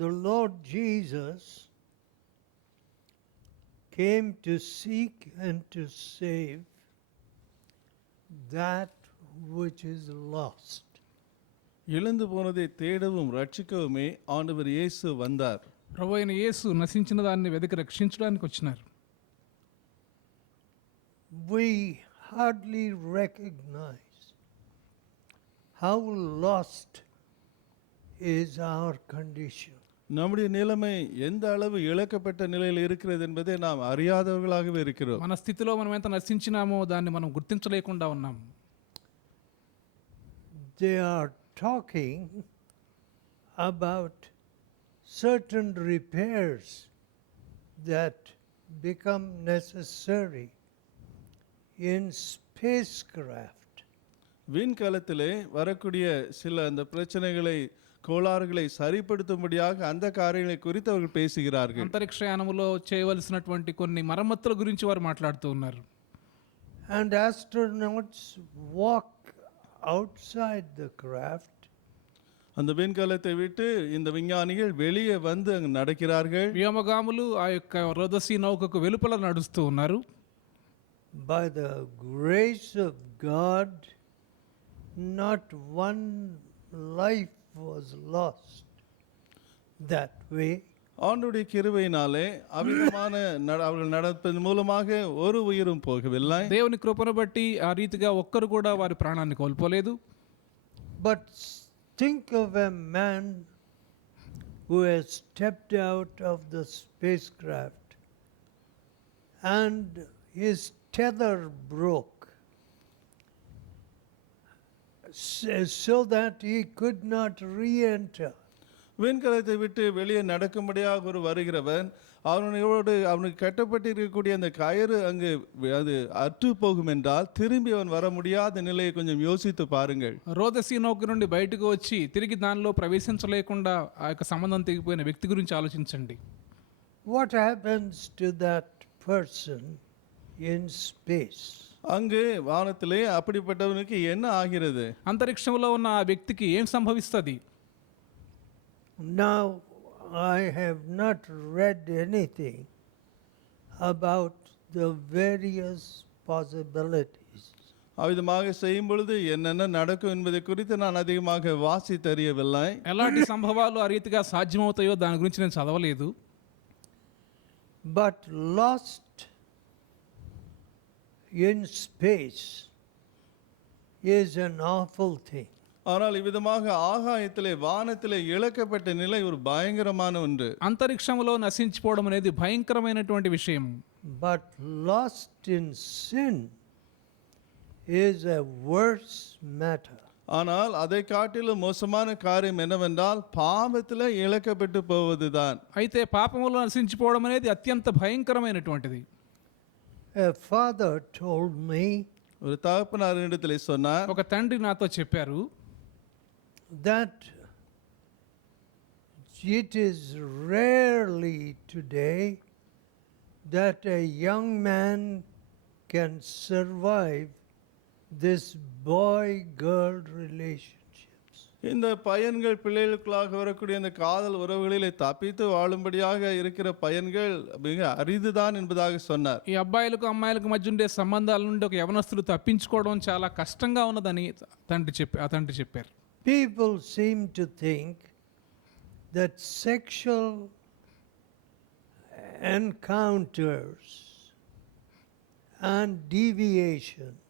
the Lord Jesus came to seek and to save that which is lost. இழந்து போனதை தேடவும் ரட்சிக்கவுமே ஆண்டவர் இயேசு வந்தார். ప్రభువైన యేసు నశించిన దాన్ని వెతికి రక్షించడానికి వచ్చినారు. We hardly recognize how lost is our condition. நம்முடைய நிலைமை எந்த அளவு இழக்கப்பட்ட நிலையில் இருக்கிறது என்பதை நாம் அறியாதவர்களாகவே இருக்கிறோம். మన స్థితిలో మనం ఎంత నశించినామో దాన్ని మనం గుర్తించలేకుండా ఉన్నాం. They are talking about certain repairs that become necessary in spacecraft. விண்கலத்திலே வரக்கூடிய சில அந்த பிரச்சனைகளை கோளாறுகளை சரிப்படுத்தும்படியாக அந்த காரியங்களை குறித்து அவர்கள் பேசுகிறார்கள். అంతరిక్షయానములో చేయవలసినటువంటి కొన్ని మరమ్మతుల గురించి వారు మాట్లాడుతూ ఉన్నారు. And astronauts walk outside the craft. அந்த விண்கலத்தை விட்டு இந்த விஞ்ஞானிகள் வெளியே வந்து அங்கு நடக்கிறார்கள். వ్యోమగాములు ఆ యొక్క రోదసీ నౌకకు వెలుపల నడుస్తూ ఉన్నారు. By the grace of God, not one life was lost that way. ஆண்டவருடைய கிருபையினாலே அவ்விதமான அவர்கள் நடப்பதன் மூலமாக ஒரு உயிரும் போகவில்லை. దేవుని కృపను బట్టి ఆ రీతిగా ఒక్కరు కూడా వారి ప్రాణాన్ని కోల్పోలేదు. But think of a man who has stepped out of the spacecraft and his tether broke so that he could not re-enter. விண்கலத்தை விட்டு வெளியே நடக்கும்படியாக ஒரு வருகிறவன் அவனுக்கு கட்டப்பட்டிருக்கக்கூடிய அந்த கயிறு அங்கு அது அற்று போகும் என்றால் திரும்பி அவன் வர முடியாத நிலையை கொஞ்சம் யோசித்து பாருங்கள். రోదసీ నౌక నుండి బయటకు వచ్చి తిరిగి దానిలో ప్రవేశించలేకుండా ఆ యొక్క సంబంధం తెగిపోయిన వ్యక్తి గురించి ఆలోచించండి. What happens to that person in space? அங்கு வானத்திலே அப்படிப்பட்டவனுக்கு என்ன ஆகிறது? అంతరిక్షంలో ఉన్న ఆ వ్యక్తికి ఏం సంభవిస్తుంది? Now, I have not read anything about the various possibilities. அவ்விதமாக செய்யும் பொழுது என்னென்ன நடக்கும் என்பதை குறித்து நான் அதிகமாக வாசித்தறியவில்லை. ఎలాంటి సంభవాలు ఆ రీతిగా సాధ్యమవుతాయో దాని గురించి నేను చదవలేదు. But lost in space is an awful thing. ஆனால் இவ்விதமாக ஆகாயத்திலே வானத்திலே இழக்கப்பட்ட நிலை ஒரு பயங்கரமான ஒன்று. అంతరిక్షంలో నశించిపోవడం అనేది భయంకరమైనటువంటి విషయం. But lost in sin is a worse matter. ஆனால் அதை காட்டிலும் மோசமான காரியம் என்னவென்றால் பாவத்திலே இழக்கப்பட்டு போவதுதான். అయితే పాపములో నశించిపోవడం అనేది అత్యంత భయంకరమైనటువంటిది. A father told me, ஒரு தகப்பனார் இடத்திலே சொன்னார், ఒక తండ్రి నాతో చెప్పారు, that it is rarely today that a young man can survive this boy-girl relationships. இந்த பையன்கள் பிள்ளைகளுக்குள்ளாக வரக்கூடிய அந்த காதல் உறவுகளிலே தப்பித்து வாழும்படியாக இருக்கிற பையன்கள் மிக அரிதுதான் என்பதாக சொன்னார். ఈ అబ్బాయిలకు అమ్మాయిలకు మధ్య ఉండే సంబంధాల నుండి ఒక యవనస్తులు తప్పించుకోవడం చాలా కష్టంగా ఉన్నదని ఆ తండ్రి చెప్పారు. People seem to think that sexual encounters and deviations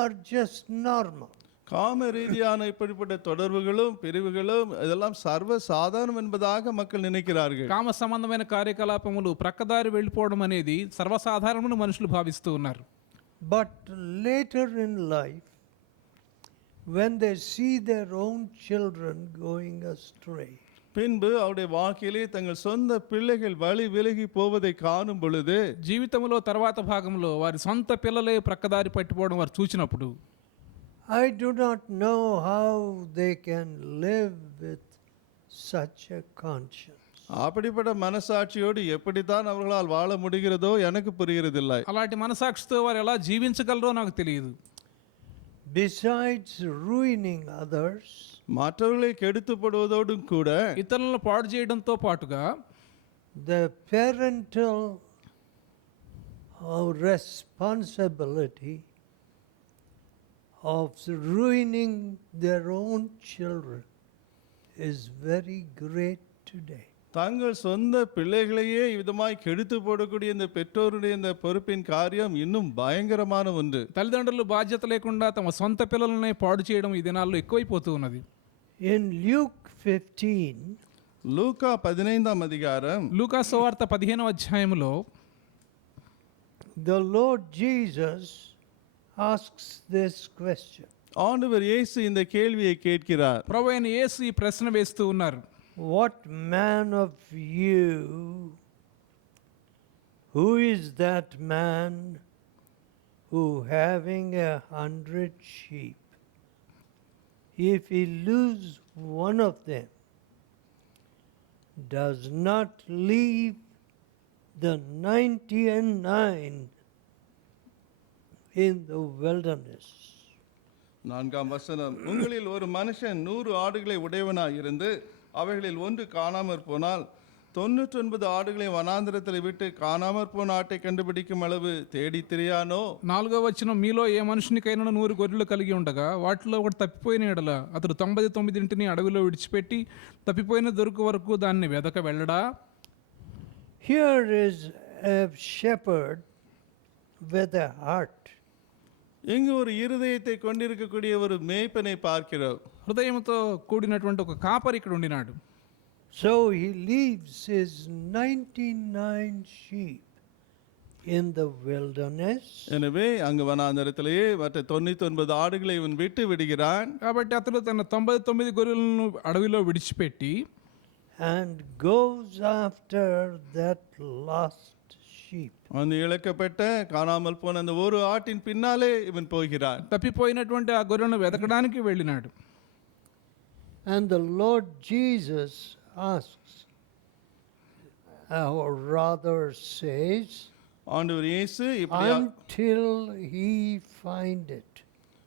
are just normal. காம ரீதியான இப்படிப்பட்ட தொடர்புகளும் பிரிவுகளும் இதெல்லாம் சர்வ சாதாரணம் என்பதாக மக்கள் நினைக்கிறார்கள். కామ సంబంధమైన కార్యకలాపములు ప్రక్కదారి వెళ్ళిపోవడం అనేది సర్వసాధారణమని మనుషులు భావిస్తూ ఉన్నారు. But later in life, when they see their own children going astray, பின்பு அவருடைய வாழ்க்கையிலே தங்கள் சொந்த பிள்ளைகள் வழி விலகி போவதை காணும் பொழுது, జీవితంలో తర్వాత భాగంలో వారి సొంత పిల్లలే ప్రక్కదారి పట్టిపోవడం వారు చూసినప్పుడు, I do not know how they can live with such a conscience. அப்படிப்பட்ட மனசாட்சியோடு எப்படித்தான் அவர்களால் வாழ முடிகிறதோ எனக்கு புரிகிறதில்லை. అలాంటి మనసాక్షితో వారు ఎలా జీవించగలరో నాకు తెలియదు. besides ruining others, மற்றவர்களை கெடுத்துப்படுவதோடும் கூட ఇతరులను పాడు చేయడంతో పాటుగా the parental responsibility of ruining their own children is very great today. தங்கள் சொந்த பிள்ளைகளையே விதமாய் கெடுத்து போடக்கூடிய இந்த பெற்றோருடைய இந்த பொறுப்பின் காரியம் இன்னும் பயங்கரமான ஒன்று. తల్లిదండ్రులు బాధ్యత లేకుండా తమ సొంత పిల్లలనే పాడు చేయడం ఈ దినాల్లో ఎక్కువైపోతూ ఉన్నది. In Luke 15, லூக்கா 15ஆம் அதிகாரம் లూకా సువార్త 15వ అధ్యాయములో the Lord Jesus asks this question. ஆண்டவர் இயேசு இந்த கேள்வியை கேட்கிறார். ప్రభువైన అయిన యేసు ఈ ప్రశ్న వేస్తూ ఉన్నారు. What man of you, who is that man who having 100 sheep, if he lose one of them, does not leave the 99 in the wilderness? 4ஆம் வசனம், உங்களில் ஒரு மனுஷன் 100 ஆடுகளை உடையவனாய் இருந்து அவைகளில் ஒன்று காணாமற் போனால் 99 ஆடுகளை வனாந்திரத்தில் விட்டு காணாமற் போன ஆட்டை கண்டுபிடிக்கும் அளவு தேடி திரியானோ? 4వ వచనం, మీలో ఏ మనుషునికైనా 100 గొర్రెలు కలిగి ఉండగా వాటిలో ఒకటి తప్పిపోయిన ఎడల అతడు 99 అడవిలో విడిచిపెట్టి తప్పిపోయిన దొరుకు వరకు దాన్ని వెదక వెళ్ళడా? Here is a shepherd with a heart. இங்கு ஒரு இருதயத்தை கொண்டிருக்கக்கூடிய ஒரு மேய்ப்பனை பார்க்கிறோம். హృదయంతో కూడినటువంటి ఒక కాపరి ఇక్కడ ఉండినాడు. So he leaves his 99 sheep in the wilderness. எனவே அங்கு வனாந்தரத்திலேயே மற்ற 99 ஆடுகளை இவன் விட்டு விடுகிறான். కాబట్టి అతడు తన 99 గొర్రెలను అడవిలో విడిచిపెట్టి And goes after that lost sheep. அந்த இழக்கப்பட்ட காணாமல் போன அந்த ஒரு ஆட்டின் பின்னாலே இவன் போகிறான். తప్పిపోయినటువంటి ఆ గొర్రెను వెతకడానికి వెళ్ళినాడు. And the Lord Jesus asks, or rather says, ஆண்டவர் இயேசு இப்படி until he find it.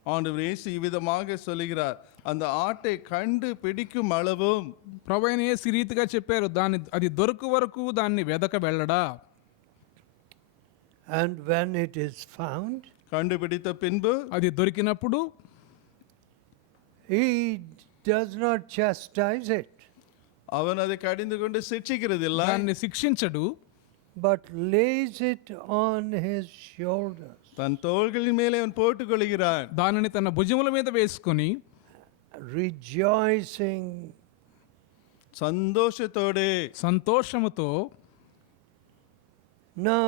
ஆண்டவர் இயேசு இவ்விதமாக சொல்லுகிறார், அந்த ஆட்டை கண்டு பிடிக்கும் அளவும். ప్రభువైన యేసు ఈ రీతిగా చెప్పారు, అది దొరకు వరకు దాన్ని వెదక వెళ్ళడా? And when it is found, கண்டுபிடித்த பின்பு అది దొరికినప్పుడు he does not chastise it, அவன் அதை கடிந்து கொண்டு சிட்சிக்கிறது இல்லை, దాన్ని శిక్షించడు, but lays it on his shoulders, தன் தோள்களின் மேலே அவன் போட்டுக் கொள்கிறான். దానిని తన భుజముల మీద వేసుకొని rejoicing, சந்தோஷத்தோடு, సంతోషముతో. Now,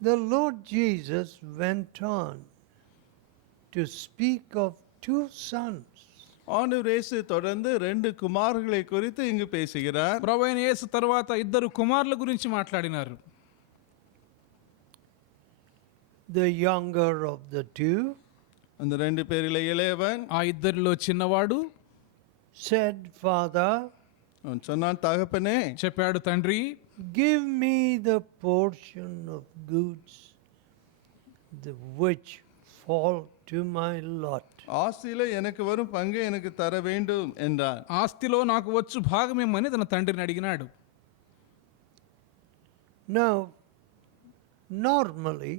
the Lord Jesus went on to speak of 2 sons. ஆண்டவர் இயேசு தொடர்ந்து 2 குமாரர்களை குறித்து இங்கு பேசுகிறார். ప్రభువైన యేసు తర్వాత 2 కుమారుల గురించి మాట్లాడినారు. The younger of the 2 அந்த 2 பேரிலே இளையவன் ఆ ఇద్దరిలో చిన్నవాడు said, Father, அவன் சொன்னான், தகப்பனே, చెప్పాడు, తండ్రి, give me the portion of goods which fall to my lot. ஆஸ்தியிலே எனக்கு வரும் பங்கை எனக்கு தர வேண்டும் என்றான். ఆస్తిలో నాకు వచ్చు భాగమేమని తన తండ్రిని అడిగినాడు. Now, normally,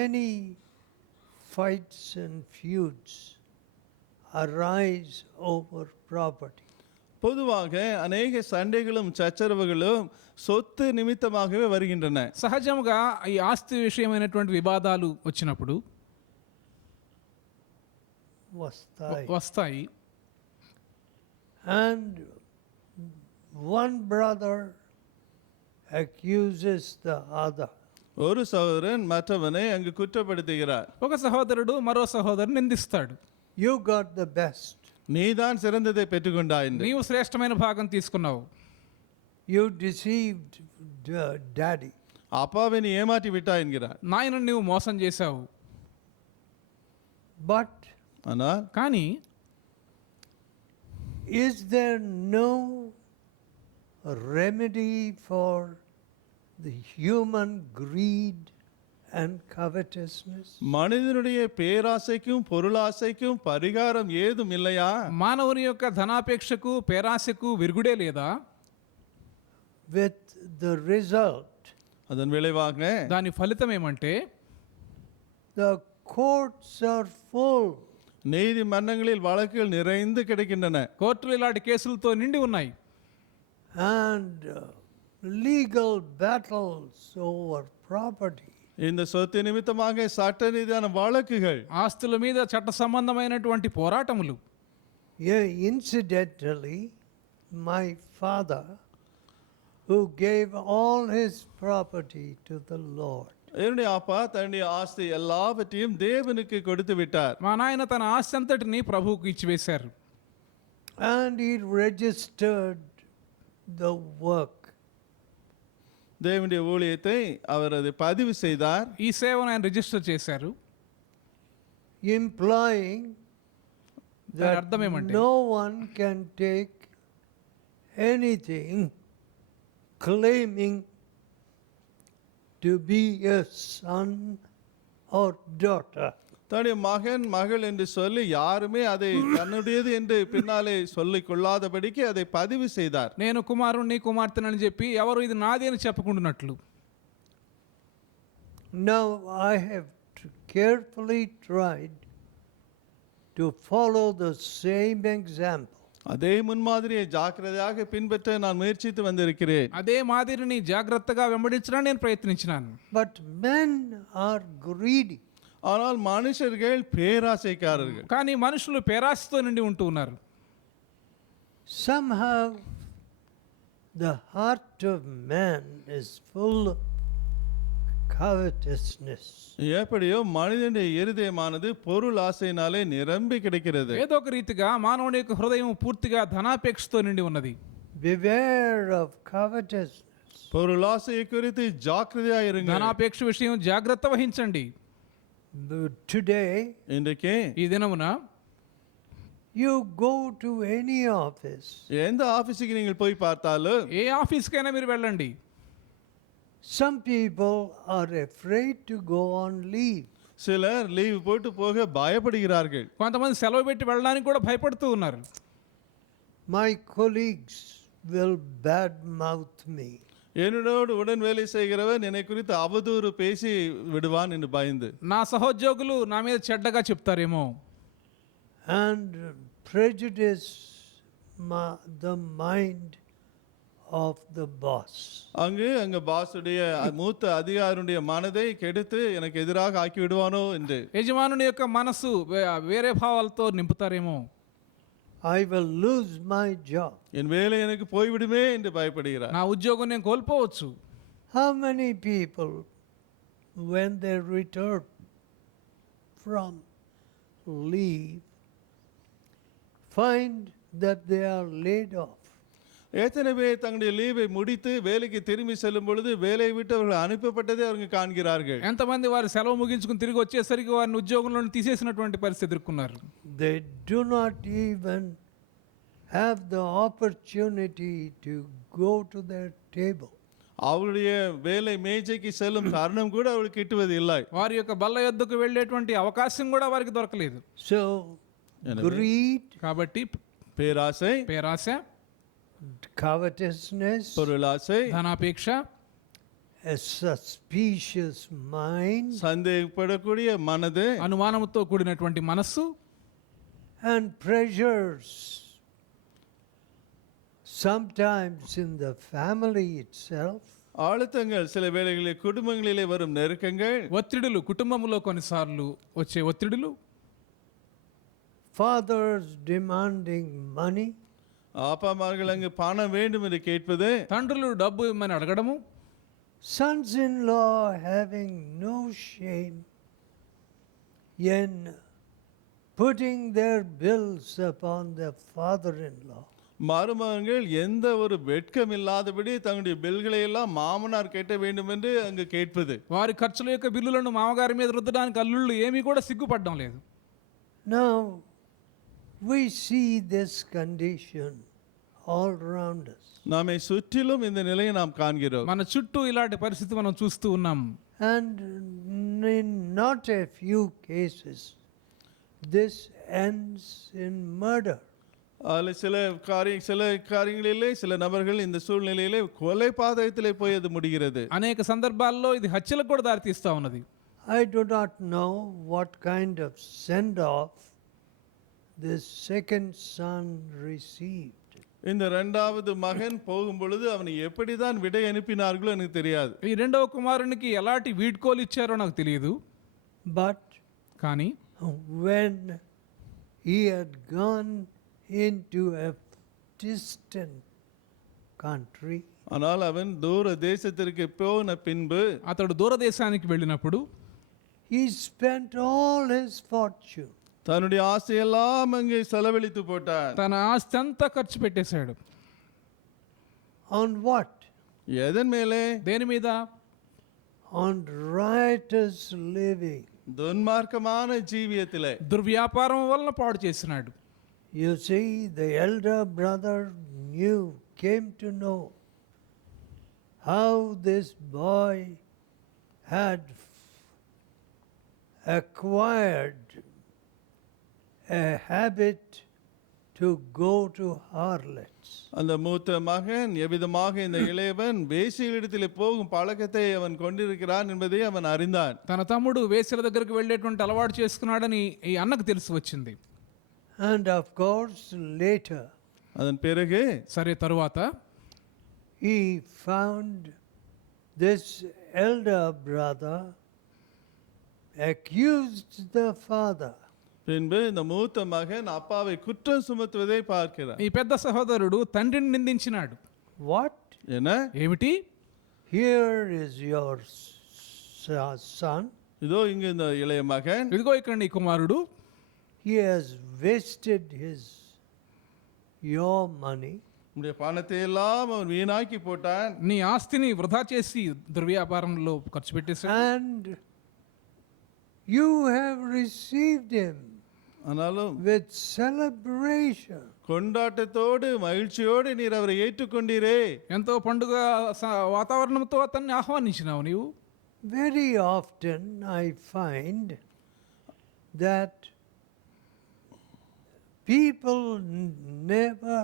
many fights and feuds arise over property. பொதுவாக அநேக சண்டைகளும் சச்சரவுகளும் சொத்து நிமித்தமாகவே வருகின்றன. సహజంగా ఈ ఆస్తి విషయమైనటువంటి వివాదాలు వచ్చినప్పుడు వస్తాయి. And one brother accuses the other. ஒரு சகோதரன் மற்றவனை அங்கு குற்றப்படுத்துகிறார். ఒక సహోదరుడు మరో సహోదరుని నిందిస్తాడు. You got the best. நீதான் சிறந்ததை பெற்றுக்கொண்டாய் என்று. నీవు శ్రేష్టమైన భాగం తీసుకున్నావు. You deceived daddy. அப்பாவை நீ ஏமாற்றி விட்டாய் என்கிறார். నాయన నీవు మోసం చేశావు. But ஆனால் కానీ is there no remedy for the human greed and covetousness? மனிதனுடைய பேராசைக்கும் பொருளாசைக்கும் பரிகாரம் ஏதும் இல்லையா? మానవుని యొక్క ధనాపేక్షకు పేరాశకు విరుగుడే లేదా? With the result, அதன் விளைவாக దాని ఫలితం ఏమంటే the courts are full. நீதிமன்றங்களில் வழக்குகள் நிறைந்து கிடக்கின்றன. కోర్టులు ఇలాంటి కేసులతో నిండి ఉన్నాయి. And legal battles over property. இந்த சொத்து நிமித்தமாக சட்ட ரீதியான வழக்குகள், ఆస్తుల మీద చట్ట సంబంధమైనటువంటి పోరాటములు. Yeah, incidentally, my father, who gave all his property to the Lord, என்னுடைய அப்பா தன்னுடைய ஆஸ்தி எல்லாவற்றையும் தேவனுக்கு கொடுத்து விட்டார். మా నాయన తన ఆస్తి అంతటిని ప్రభువుకు ఇచ్చివేశారు. and he registered the work. தேவனுடைய ஊழியத்தை அவர் அதை பதிவு செய்தார். ఈ సేవను ఆయన రిజిస్టర్ చేశారు. Implying దాని that అర్థం ఏమంటే no one can take anything claiming to be a son or daughter. தன்னுடைய மகன் மகள் என்று சொல்லி யாருமே அதை தன்னுடையது என்று பின்னாலே சொல்லிக் கொள்ளாதபடிக்கு அதை பதிவு செய்தார். నేను కుమారుణ్ణి కుమార్తెనని చెప్పి ఎవరు ఇది నాది అని చెప్పకుండానట్లు. Now I have carefully tried to follow the same example. அதே முன்மாதிரியை ஜாக்கிரதையாக பின்பற்ற நான் முயற்சித்து வந்திருக்கிறேன். అదే మాదిరిని జాగ్రత్తగా వెంబడించడానికి నేను ప్రయత్నించినాను. But men are greedy. ஆனால் மனுஷர்கள் பேராசைக்காரர்கள். కానీ మనుషులు పేరాశతో నిండి ఉంటూ ఉన్నారు. Somehow the heart of man is full of covetousness. எப்படியோ மனிதனுடைய இருதயமானது பொருள் ஆசையினாலே நிரம்பி கிடக்கிறது. ఏదో ఒక రీతిగా మానవుని యొక్క హృదయం పూర్తిగా ధనాపేక్షతో నిండి ఉన్నది. Beware of covetousness. பொருள் ஆசையை குறித்து ஜாக்கிரதையாக இருங்கள். ధనాపేక్ష విషయం జాగ్రత్త వహించండి. Today இன்றைக்கு ఈ దినమున you go to any office. எந்த ஆபீஸுக்கு நீங்கள் போய் பார்த்தாலும் ఏ ఆఫీస్కైనా మీరు వెళ్ళండి. Some people are afraid to go on leave. சிலர் லீவ் போட்டு போக பயப்படுகிறார்கள். కొంతమంది సెలవు పెట్టి వెళ్ళడానికి కూడా భయపడుతూ ఉన్నారు. My colleagues will badmouth me. என்னோடு உடன் வேலை செய்கிறவன் என்னை குறித்து அவதூறு பேசி விடுவான் என்று பயந்து. నా సహోద్యోగులు నా మీద చెడ్డగా చెప్తారేమో. And prejudice the mind of the boss. அங்க பாஸுடைய மூத்த அதிகாரியுடைய மனதை கெடுத்து எனக்கு எதிராக ஆக்கி விடுவானோ என்று. యజమానుని యొక్క మనసు వేరే భావాలతో నింపుతారేమో. I will lose my job. என் வேலை எனக்கு போய்விடுமே என்று பயப்படுகிறார். నా ఉద్యోగం నేను కోల్పోవచ్చు. How many people, when they return from leave, find that they are laid off? எத்தனை பேர் தங்களுடைய லீவை முடித்து வேலைக்கு திரும்பி செல்லும் பொழுது வேலையை விட்டு அவர்கள் அனுப்பப்பட்டதை அவங்க காண்கிறார்கள். ఎంతమంది వారి సెలవు ముగించుకుని తిరిగి వచ్చేసరికి వారిని ఉద్యోగంలో తీసేసినటువంటి పరిస్థితి ఎదుర్కొన్నారు. They do not even have the opportunity to go to their table. அவருடைய வேலை மேஜைக்கு செல்லும் தருணம் கூட அவருக்கு கிட்டுவது இல்லை. వారి యొక్క బల్ల యొద్దకు వెళ్ళేటువంటి అవకాశం కూడా వారికి దొరకలేదు. So greed, కాబట్టి பேராசை, పేరాశ, covetousness, பொருளாசை, ధనాపేక్ష, a suspicious mind, சந்தேகப்படக்கூடிய மனது, అనుమానంతో కూడినటువంటి మనస్సు, and pressures, sometimes in the family itself, அழுத்தங்கள், சில வேளைகளில் குடும்பங்களிலே வரும் நெருக்கங்கள், ఒత్తిడులు, కుటుంబంలో కొన్నిసార్లు వచ్చే ఒత్తిడులు, fathers demanding money, அப்பாமார்கள் அங்கு பணம் வேண்டும் என்று கேட்பது, తండ్రులు డబ్బు ఇమ్మని అడగడము, sons-in-law having no shame in putting their bills upon the father-in-law. மருமகன்கள் எந்த ஒரு வெட்கம் இல்லாதபடி தங்களுடைய பில்களை எல்லாம் மாமனார் கேட்ட வேண்டும் என்று அங்கு கேட்பது. వారి ఖర్చుల యొక్క బిల్లులను మామగారి మీద రుద్దడానికి అల్లుళ్ళు ఏమీ కూడా సిగ్గుపడడం లేదు. Now we see this condition all around us. நம்மை சுற்றிலும் இந்த நிலையை நாம் காண்கிறோம். మన చుట్టూ ఇలాంటి పరిస్థితి మనం చూస్తూ ఉన్నాం. And in not a few cases, this ends in murder. அதில் சில காரியங்களிலே சில நபர்கள் இந்த சூழ்நிலையிலே கொலை பாதகத்திலே போய் அது முடிகிறது. అనేక సందర్భాల్లో ఇది హత్యలకు కూడా దారితీస్తా ఉన్నది. I do not know what kind of send-off this second son received. இந்த இரண்டாவது மகன் போகும் பொழுது அவனை எப்படிதான் விடை அனுப்பினார்களோ எனக்கு தெரியாது. ఈ రెండవ కుమారునికి ఎలాంటి వీడ్కోలు ఇచ్చారో నాకు తెలియదు. But కానీ when he had gone into a distant country, ஆனால் அவன் தூர தேசத்திற்கு போன பின்பு అతడు దూరదేశానికి వెళ్ళినప్పుడు he spent all his fortune. தன்னுடைய ஆசையெல்லாம் அங்கே செலவழித்து போட்டான். తన ఆస్తి అంతా ఖర్చు పెట్టేశాడు. On what? எதன் மேலே? దేని మీద? On riotous living. துன்மார்க்கமான ஜீவியத்திலே, దుర్వ్యాపారం వలన పాడు చేసినాడు. You see, the elder brother came to know how this boy had acquired a habit to go to harlots. அந்த மூத்த மகன் எவ்விதமாக இந்த இளையவன் வேசிகளிடத்திலே போகும் பழக்கத்தை அவன் கொண்டிருக்கிறான் என்பதை அவன் அறிந்தான். తన తమ్ముడు వేశ్యల దగ్గరికి వెళ్ళేటువంటి అలవాటు చేసుకున్నాడని ఈ అన్నకు తెలిసి వచ్చింది. And of course, later அதன் பிறகு సరే తరువాత he found this elder brother accused the father. பின்பு இந்த மூத்த மகன் அப்பாவை குற்றம் சுமத்துவதை பார்க்கிறான். ఈ పెద్ద సహోదరుడు తండ్రిని నిందించినాడు. What? என்ன? ఏమిటి? Here is your son. இதோ இங்கு இந்த இளைய மகன், ఇదిగో ఇక్కడ నీ కుమారుడు, He has wasted your money. உன்னுடைய பணத்தை எல்லாம் அவன் வீணாக்கி போட்டான். నీ ఆస్తిని వృధా చేసి దుర్వ్యాపారంలో ఖర్చు పెట్టేశాడు. And you have received him ஆனாலும் with celebration. கொண்டாட்டத்தோடு மகிழ்ச்சியோடு நீர் அவரை ஏற்றுக்கொண்டீரே. ఎంతో పండుగ వాతావరణంతో అతన్ని ఆహ్వానించినావు నీవు. Very often I find that people never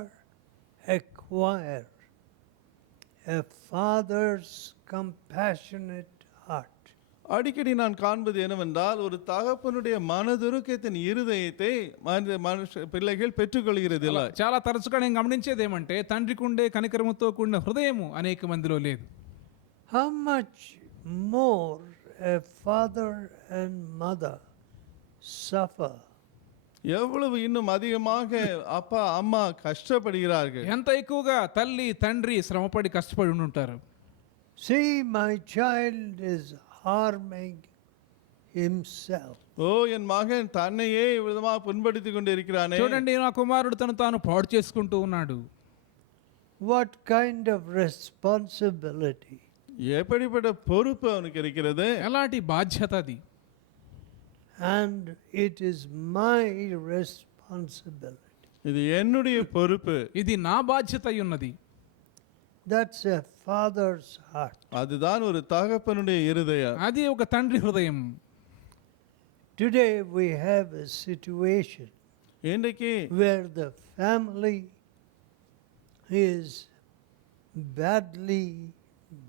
acquire a father's compassionate heart. அடிக்கடி நான் காண்பது என்னவென்றால், ஒரு தகப்பனுடைய மனதுருக்கத்தின் இருதயத்தை பிள்ளைகள் பெற்றுக்கொள்கிறது இல்லை. చాలా తరచుగా నేను గమనించేది ఏమంటే తండ్రికి ఉండే కనికరముతో కూడిన హృదయము అనేక మందిలో లేదు. How much more a father and mother suffer. எவ்வளவு இன்னும் அதிகமாக அப்பா அம்மா கஷ்டப்படுகிறார்கள். ఎంత ఎక్కువగా తల్లి తండ్రి శ్రమపడి కష్టపడి ఉంటారు. See, my child is harming himself. ஓ, என் மகன் தன்னையே விதமாக புண்படுத்திக் கொண்டு இருக்கிறானே. చూడండి నా కుమారుడు తను తాను పాడు చేసుకుంటూ ఉన్నాడు. What kind of responsibility? எப்படிப்பட்ட பொறுப்பு அவனுக்கு இருக்கிறது? ఎలాంటి బాధ్యత అది? And it is my responsibility. இது என்னுடைய பொறுப்பு. ఇది నా బాధ్యత అయి ఉన్నది. That's a father's heart. அதுதான் ஒரு தகப்பனுடைய இருதயம். అది ఒక తండ్రి హృదయం. Today we have a situation இன்றைக்கு where the family is badly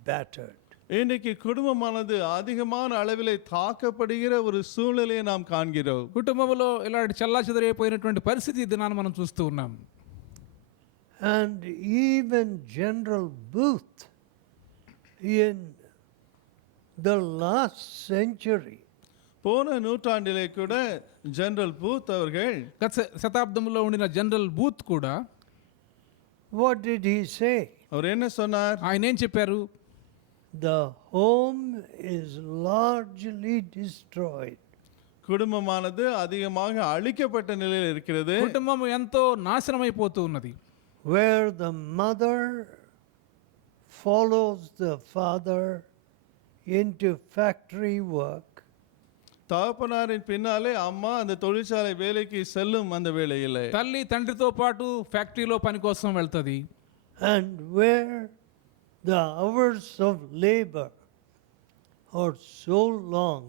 battered. இன்றைக்கு குடும்பமானது அதிகமான அளவிலே தாக்கப்படுகிற ஒரு சூழ்நிலையை நாம் காண்கிறோம். కుటుంబంలో ఇలాంటి చల్లాచెదరైపోయినటువంటి పరిస్థితి ఈ దినాన్ని మనం చూస్తూ ఉన్నాం. And even General Booth in the last century போன நூற்றாண்டிலே கூட ஜெனரல் பூத் அவர்கள், గత శతాబ్దంలో ఉండిన జనరల్ బూత్ కూడా what did he say? அவர் என்ன சொன்னார்? ఆయన ఏం చెప్పారు? The home is largely destroyed. குடும்பமானது அதிகமாக அழிக்கப்பட்ட நிலையில் இருக்கிறது. కుటుంబం ఎంతో నాశనమైపోతూ ఉన్నది. Where the mother follows the father into factory work. தகப்பனாரின் பின்னாலே அம்மா அந்த தொழிற்சாலை வேலைக்கு செல்லும் அந்த வேளையிலே. తల్లి తండ్రితో పాటు ఫ్యాక్టరీలో పని కోసం వెళ్తుంది. And where the hours of labor are so long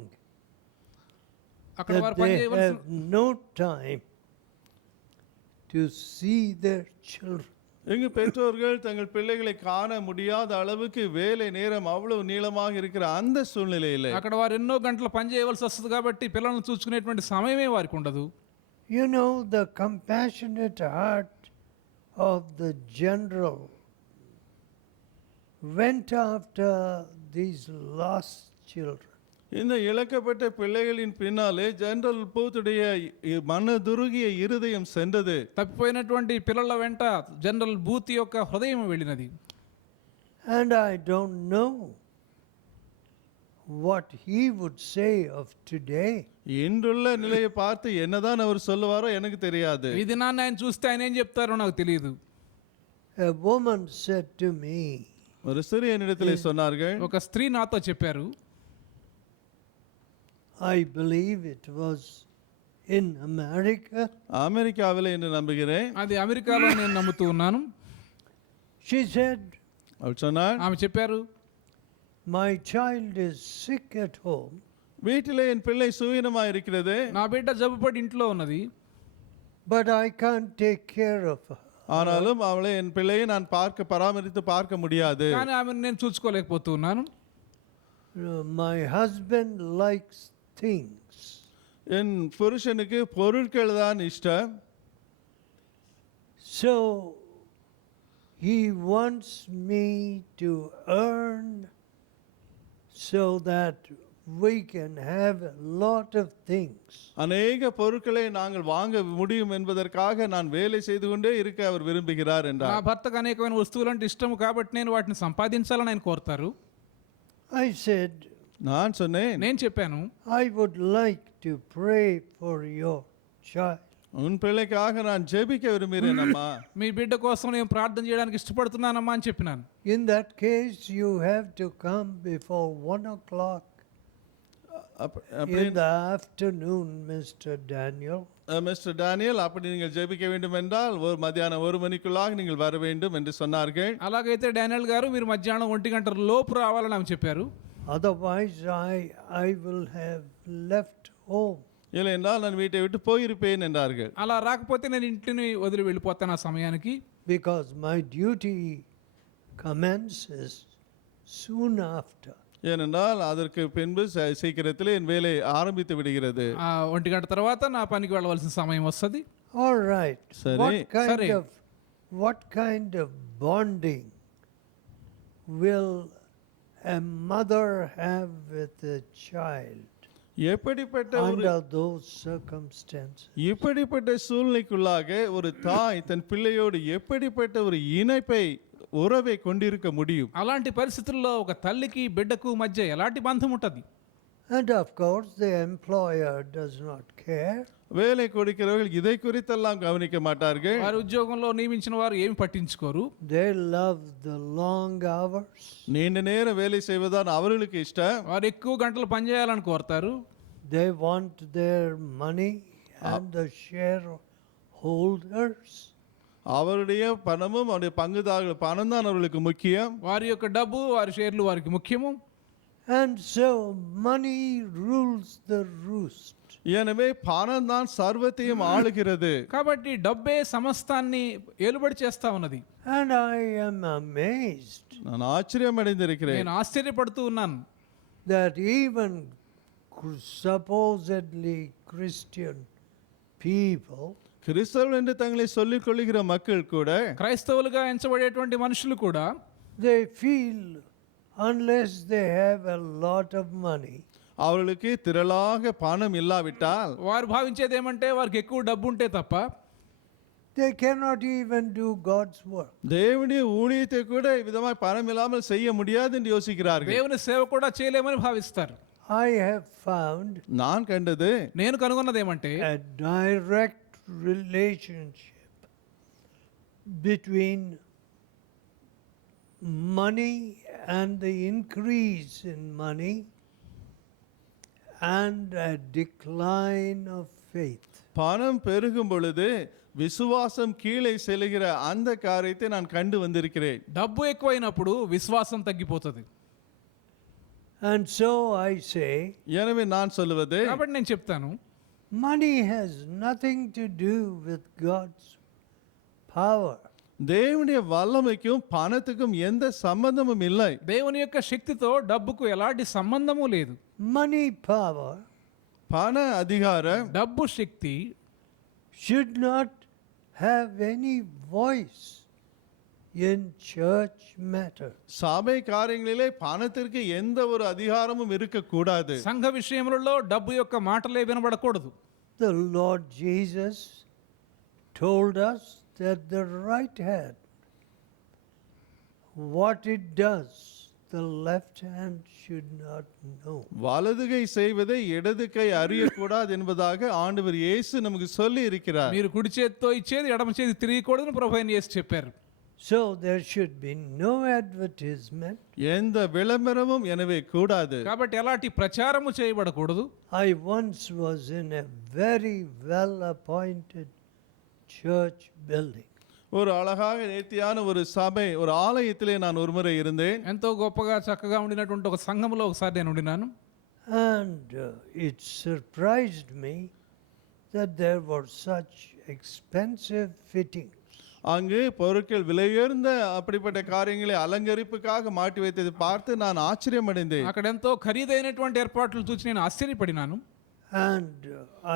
అక్కడ that వారు పని they చేయవలసిన have no time to see their children. இங்கு பெற்றோர்கள் தங்கள் பிள்ளைகளை காண முடியாத அளவுக்கு வேலை நேரம் அவ்வளவு நீளமாக இருக்கிற அந்த சூழ்நிலையிலே అక్కడ వారు ఎన్నో గంటలు పని చేయవలసి వస్తుంది కాబట్టి పిల్లలను చూసుకునేటువంటి సమయమే వారికి ఉండదు. You know, the compassionate heart of the general went after these lost children. இந்த இழக்கப்பட்ட பிள்ளைகளின் பின்னாலே ஜெனரல் பூத்துடைய மனதுருகிய இருதயம் சென்றது. తప్పిపోయినటువంటి పిల్లల వెంట జనరల్ బూత్ యొక్క హృదయం వెళ్ళినది. And I don't know what he would say of today. இன்றுள்ள நிலையை பார்த்து என்னதான் அவர் சொல்லுவாரோ எனக்கு தெரியாது. ఈ దినాన్ని ఆయన చూస్తే ఆయన ఏం చెప్తారో నాకు తెలియదు. A woman said to me, ஒரு ஸ்திரீ என்னிடத்திலே சொன்னார்கள், ఒక స్త్రీ నాతో చెప్పారు, I believe it was in America. அமெரிக்காவில் என்று நம்புகிறேன். అది అమెరికాలో నేను నమ్ముతూ ఉన్నాను. She said, அவள் சொன்னாள், ఆమె చెప్పారు, my child is sick at home. வீட்டிலே என் பிள்ளை சுவீனமாக இருக்கிறது, నా బిడ్డ జబ్బుపడి ఇంట్లో ఉన్నది, but I can't take care of her. ஆனாலும் அவளை என் பிள்ளையை நான் பராமரித்து பார்க்க முடியாது. కానీ ఆమెను నేను చూసుకోలేకపోతూ ఉన్నాను. My husband likes things. என் புருஷனுக்கு பொருட்கள் தான் இஷ்டம். So he wants me to earn so that we can have a lot of things. அநேக பொருட்களை நாங்கள் வாங்க முடியும் என்பதற்காக நான் வேலை செய்து கொண்டே இருக்க அவர் விரும்புகிறார் నా என்றார். భర్తకు అనేకమైన వస్తువులు అంటే ఇష్టం కాబట్టి నేను వాటిని సంపాదించాలని ఆయన కోరుతారు. I said, நான் சொன்னேன், నేను చెప్పాను, I would like to pray for your child. உன் பிள்ளைக்காக நான் ஜெபிக்க விரும்புகிறேன் அம்மா. మీ బిడ్డ కోసం నేను ప్రార్థన చేయడానికి ఇష్టపడుతున్నానమ్మా అని చెప్పినాను. In that case, you have to come before 1 o'clock in the afternoon, Mr. Daniel. Mister Daniel, அப்படி நீங்கள் ஜெபிக்க வேண்டும் என்றால் மத்தியானம் 1 மணிக்குள்ளாக நீங்கள் வர வேண்டும் என்று சொன்னார்கள். అలాగైతే డానియల్ గారు మీరు మధ్యాహ్నం 1 గంట లోపు రావాలని ఆమె చెప్పారు. Otherwise, I will have left home. இல்லை என்றால் நான் வீட்டை விட்டு போயிருப்பேன் என்றார்கள். అలా రాకపోతే నేను ఇంటిని వదిలి వెళ్ళిపోతాను ఆ సమయానికి. Because my duty commences soon after. ஏனென்றால் அதற்கு பின்பு சீக்கிரத்தில் என் வேலை ஆரம்பித்து விடுகிறது. 1 గంట తర్వాత నా పనికి వెళ్ళవలసిన సమయం వస్తుంది. All right. Sorry. What kind of bonding will a mother have with a child எப்படிப்பட்ட ஒரு under those circumstances? இப்படிப்பட்ட சூழ்நிலைக்குள்ளாக ஒரு தாய் தன் பிள்ளையோடு எப்படிப்பட்ட ஒரு இணைப்பை உறவை கொண்டிருக்க முடியும்? అలాంటి పరిస్థితుల్లో ఒక తల్లికి బిడ్డకు మధ్య ఎలాంటి బంధం ఉంటుంది? And of course, the employer does not care. வேலை கொடுக்கிறவர்கள் இதை குறித்தெல்லாம் கவனிக்க மாட்டார்கள். వారి ఉద్యోగంలో నియమించిన వారు ఏమి పట్టించుకోరు. They love the long hours. நீண்ட நேரம் வேலை செய்வதுதான் அவர்களுக்கு இஷ்டம். వారు ఎక్కువ గంటలు పనిచేయాలని కోరుతారు. They want their money and the shareholders. அவருடைய பணமும் அவருடைய பங்குதாரர்கள் பணம் தான் அவர்களுக்கு முக்கியம். వారి యొక్క డబ్బు వారి షేర్లు వారికి ముఖ్యము. And so money rules the roost. எனவே பணம் தான் சர்வத்தையும் ஆளுகிறது. కాబట్టి డబ్బే సమస్తాన్ని ఏలుబడి చేస్తా ఉన్నది. And I am amazed நான் ஆச்சரியம் அடைந்திருக்கிறேன். నేను ఆశ్చర్యపడుతూ ఉన్నాను. that even supposedly Christian people கிறிஸ்தவர்கள் என்று தங்களை சொல்லிக் கொள்ளுகிற மக்கள் கூட క్రైస్తవులుగా ఎంచబడేటువంటి మనుషులు కూడా they feel unless they have a lot of money, அவர்களுக்கு திரளாக பணம் இல்லாவிட்டால் వారు భావించేది ఏమంటే వారికి ఎక్కువ డబ్బు ఉంటే తప్ప they cannot even do God's work. தேவனுடைய ஊழியத்தை கூட விதமாய் பணம் இல்லாமல் செய்ய முடியாது என்று யோசிக்கிறார்கள். దేవుని సేవ కూడా చేయలేమని భావిస్తారు. I have found நான் கண்டது నేను కనుగొన్నది ఏమంటే a direct relationship between money and the increase in money and a decline of faith. பணம் பெருகும் பொழுது விசுவாசம் கீழே செல்லுகிற அந்த காரியத்தை நான் கண்டு வந்திருக்கிறேன். డబ్బు ఎక్కువైనప్పుడు విశ్వాసం తగ్గిపోతుంది. And so I say, எனவே நான் சொல்லுவது, కాబట్టి నేను చెప్తాను, money has nothing to do with God's power. தேவனுடைய வல்லமைக்கும் பணத்துக்கும் எந்த சம்பந்தமும் இல்லை. దేవుని యొక్క శక్తితో డబ్బుకు ఎలాంటి సంబంధము లేదు. Money power பண அதிகாரம் డబ్బు శక్తి should not have any voice in church matters. சபை காரியங்களிலே பணத்திற்கு எந்த ஒரு அதிகாரமும் இருக்கக்கூடாது. సంఘ విషయములలో డబ్బు యొక్క మాటలే వినబడకూడదు. The Lord Jesus told us that the right hand, what it does, the left hand should not know. வலதுகை செய்வதை இடது கை அறியக்கூடாது என்பதாக ஆண்டவர் இயேசு நமக்கு சொல்லி இருக்கிறார். మీరు కుడి చేతితో ఇచ్చేది ఎడమ చేతి తిరిగికూడదని ప్రభువైన యేసు చెప్పారు. So there should be no advertisement. எந்த விளம்பரமும் எனவே கூடாது. కాబట్టి ఎలాంటి ప్రచారము చేయబడకూడదు. I once was in a very well appointed church building. ஒரு அழகாக நேர்த்தியான ஒரு சபை ஒரு ஆலயத்திலே நான் ஒருமுறை இருந்தேன். ఎంతో గొప్పగా చక్కగా ఉండినటువంటి ఒక సంఘములో ఒకసారి నేను ఉండినాను. And it surprised me that there were such expensive fittings. அங்கு பொருட்கள் விலையுயர்ந்த அப்படிப்பட்ட காரியங்களை அலங்கரிப்புக்காக மாட்டி வைத்ததை பார்த்து நான் ஆச்சரியம் அடைந்தேன். అక్కడ ఎంతో ఖరీదైనటువంటి ఏర్పాట్లు చూసి నేను ఆశ్చర్యపడినాను. And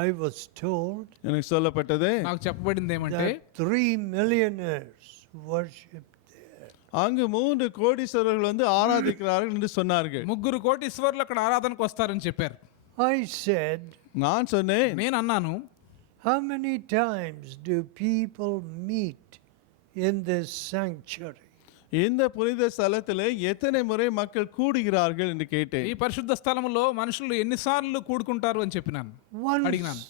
I was told எனக்கு சொல்லப்பட்டது, నాకు చెప్పబడింది ఏమంటే that 3 millionaires worship there. அங்கு 3 கோடீஸ்வரர்கள் வந்து ஆராதிக்கிறார்கள் என்று சொன்னார்கள். 3 కోటీశ్వరులు అక్కడ ఆరాధనకు వస్తారని చెప్పారు. I said, நான் சொன்னேன், నేను అన్నాను, how many times do people meet in this sanctuary? இந்த புனித ஸ்தலத்திலே எத்தனை முறை மக்கள் கூடுகிறார்கள் என்று கேட்டேன். ఈ పరిశుద్ధ స్థలములో మనుషులు ఎన్నిసార్లు కూడుకుంటారు అని చెప్పినాను. అడిగినాను.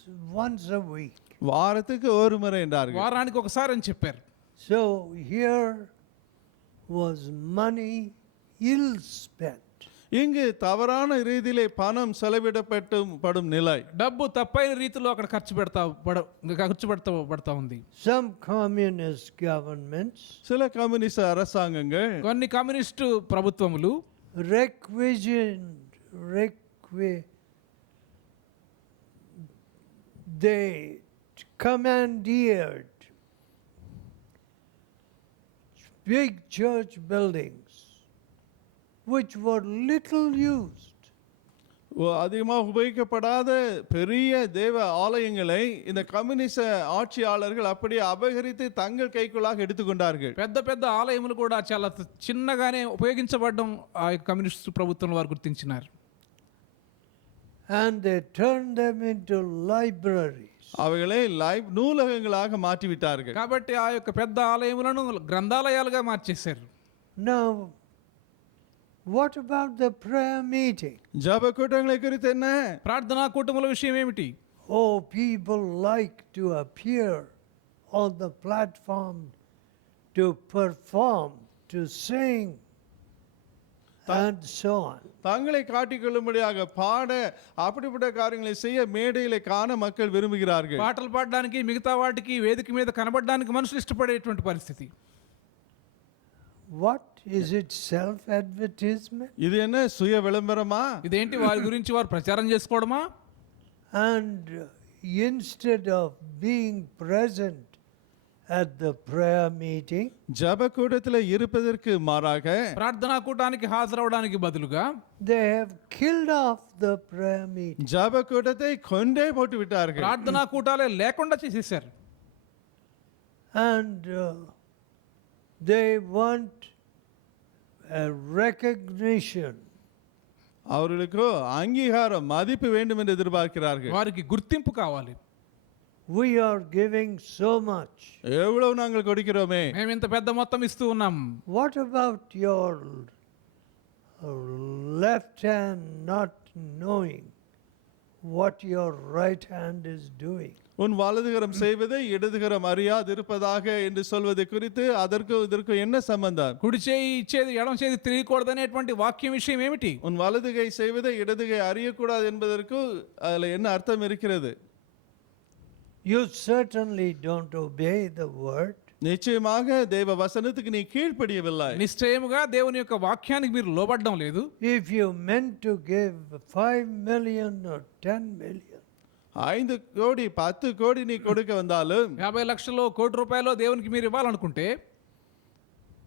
Once a week. வாரத்துக்கு ஒரு முறை என்றார்கள். వారానికి ఒకసారి అని చెప్పారు. So here was money ill spent. இங்கு தவறான ரீதியிலே பணம் செலவிடப்படும் நிலை. డబ్బు తప్పైన రీతిలో అక్కడ ఖర్చు పెడతా ఉంది. Some communist governments சில கம்யூனிஸ்ட் அரசாங்கங்கள் కొన్ని communist ప్రభుత్వములు they commandeered big church buildings which were little used. அதிகமாக உபயோகிக்கப்படாத பெரிய தேவ ஆலயங்களை இந்த கம்யூனிஸ்ட் ஆட்சியாளர்கள் அப்படியே அபகரித்து தங்கள் கைக்குள்ளாக எடுத்துக்கொண்டார்கள். పెద్ద పెద్ద ఆలయములు కూడా చాలా చిన్నగానే ఉపయోగించబడడం ఆ కమ్యూనిస్టు ప్రభుత్వం వారు గుర్తించినారు. And they turned them into libraries. அவைகளை நூலகங்களாக மாற்றிவிட்டார்கள். కాబట్టి ఆ యొక్క పెద్ద ఆలయములను గ్రంథాలయాలుగా మార్చేశారు. Now, what about the prayer meeting? ஜெப கூட்டங்களை குறித்து என்ன? ప్రార్థనా కూటముల విషయం ఏమిటి? Oh, people like to appear on the platform to perform, to sing, and so on. தங்களை காட்டிக்கொள்ளும்படியாக பாட அப்படிப்பட்ட காரியங்களை செய்ய மேடையிலே காண மக்கள் விரும்புகிறார்கள். పాటలు పాడడానికి మిగతా వాటికి వేదిక మీద కనబడడానికి మనుషులు ఇష్టపడేటువంటి పరిస్థితి. What is it? Self advertisement? இது என்ன சுய விளம்பரமா? ఇదేంటి వారి గురించి వారు ప్రచారం చేసుకోవడమా? And instead of being present at the prayer meeting, ஜெப கூட்டத்தில் இருப்பதற்கு மாறாக ప్రార్థనా కూటానికి హాజరవడానికి బదులుగా they have killed off the prayer meeting. ஜெப கூட்டத்தை கொண்டே போட்டு விட்டார்கள். ప్రార్థనా కూటాలే లేకుండా చేసేశారు. And they want a recognition. அவர்களுக்கு அங்கீகாரம் மதிப்பு வேண்டும் என்று எதிர்பார்க்கிறார்கள். వారికి గుర్తింపు కావాలి. We are giving so much. எவ்வளவு நாங்கள் கொடுக்கிறோமே. మేము ఇంత పెద్ద మొత్తం ఇస్తూ ఉన్నాం. What about your left hand not knowing what your right hand is doing. உன் வலதுகரம் செய்வதை இடதுகரம் அறியாதிருப்பதாக என்று சொல்வது குறித்து இதற்கு என்ன சம்பந்தம்? కుడి చేయి ఇచ్చేది ఎడమ చేయి తెలియకూడదనేటువంటి వాక్యం విషయం ఏమిటి? உன் வலதுகை செய்வதை இடதுகை அறியக்கூடாது என்பதற்கு அதுல என்ன அர்த்தம் இருக்கிறது? You certainly don't obey the word. நிச்சயமாக தேவ வசனத்துக்கு நீ கீழ்ப்படியவில்லை. నిశ్చయముగా దేవుని యొక్క వాక్యానికి మీరు లోబడడం లేదు. If you meant to give 5 million or 10 million, 5 கோடி 10 கோடி நீ கொடுக்க வந்தாலும் 50 లక్షలు కోటి రూపాయలు దేవునికి మీరు ఇవ్వాలనుకుంటే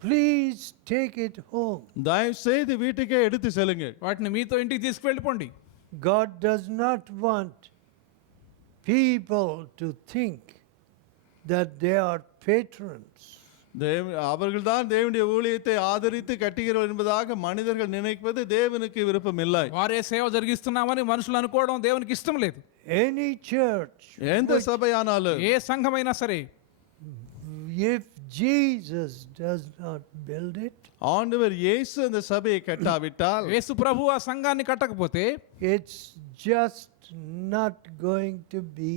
please take it home. தயவு செய்து வீட்டுக்கே எடுத்து செல்லுங்க. వాటిని మీతో ఇంటికి తీసుకువెళ్ళిపోండి. God does not want people to think that they are patrons. அவர்கள்தான் தேவனுடைய ஊழியத்தை ஆதரித்து கட்டுகிறவர் என்பதாக மனிதர்கள் நினைப்பது தேவனுக்கு விருப்பம் இல்லை. వారే సేవ జరిగిస్తున్నామని మనుషులు అనుకోవడం దేవునికి ఇష్టం లేదు. Any church, எந்த சபையானாலும் ఏ సంఘమైనా సరే if Jesus does not build it, ஆண்டவர் இயேசு அந்த சபையை கட்டாவிட்டால், యేసు ప్రభు ఆ సంఘాన్ని కట్టకపోతే it's just not going to be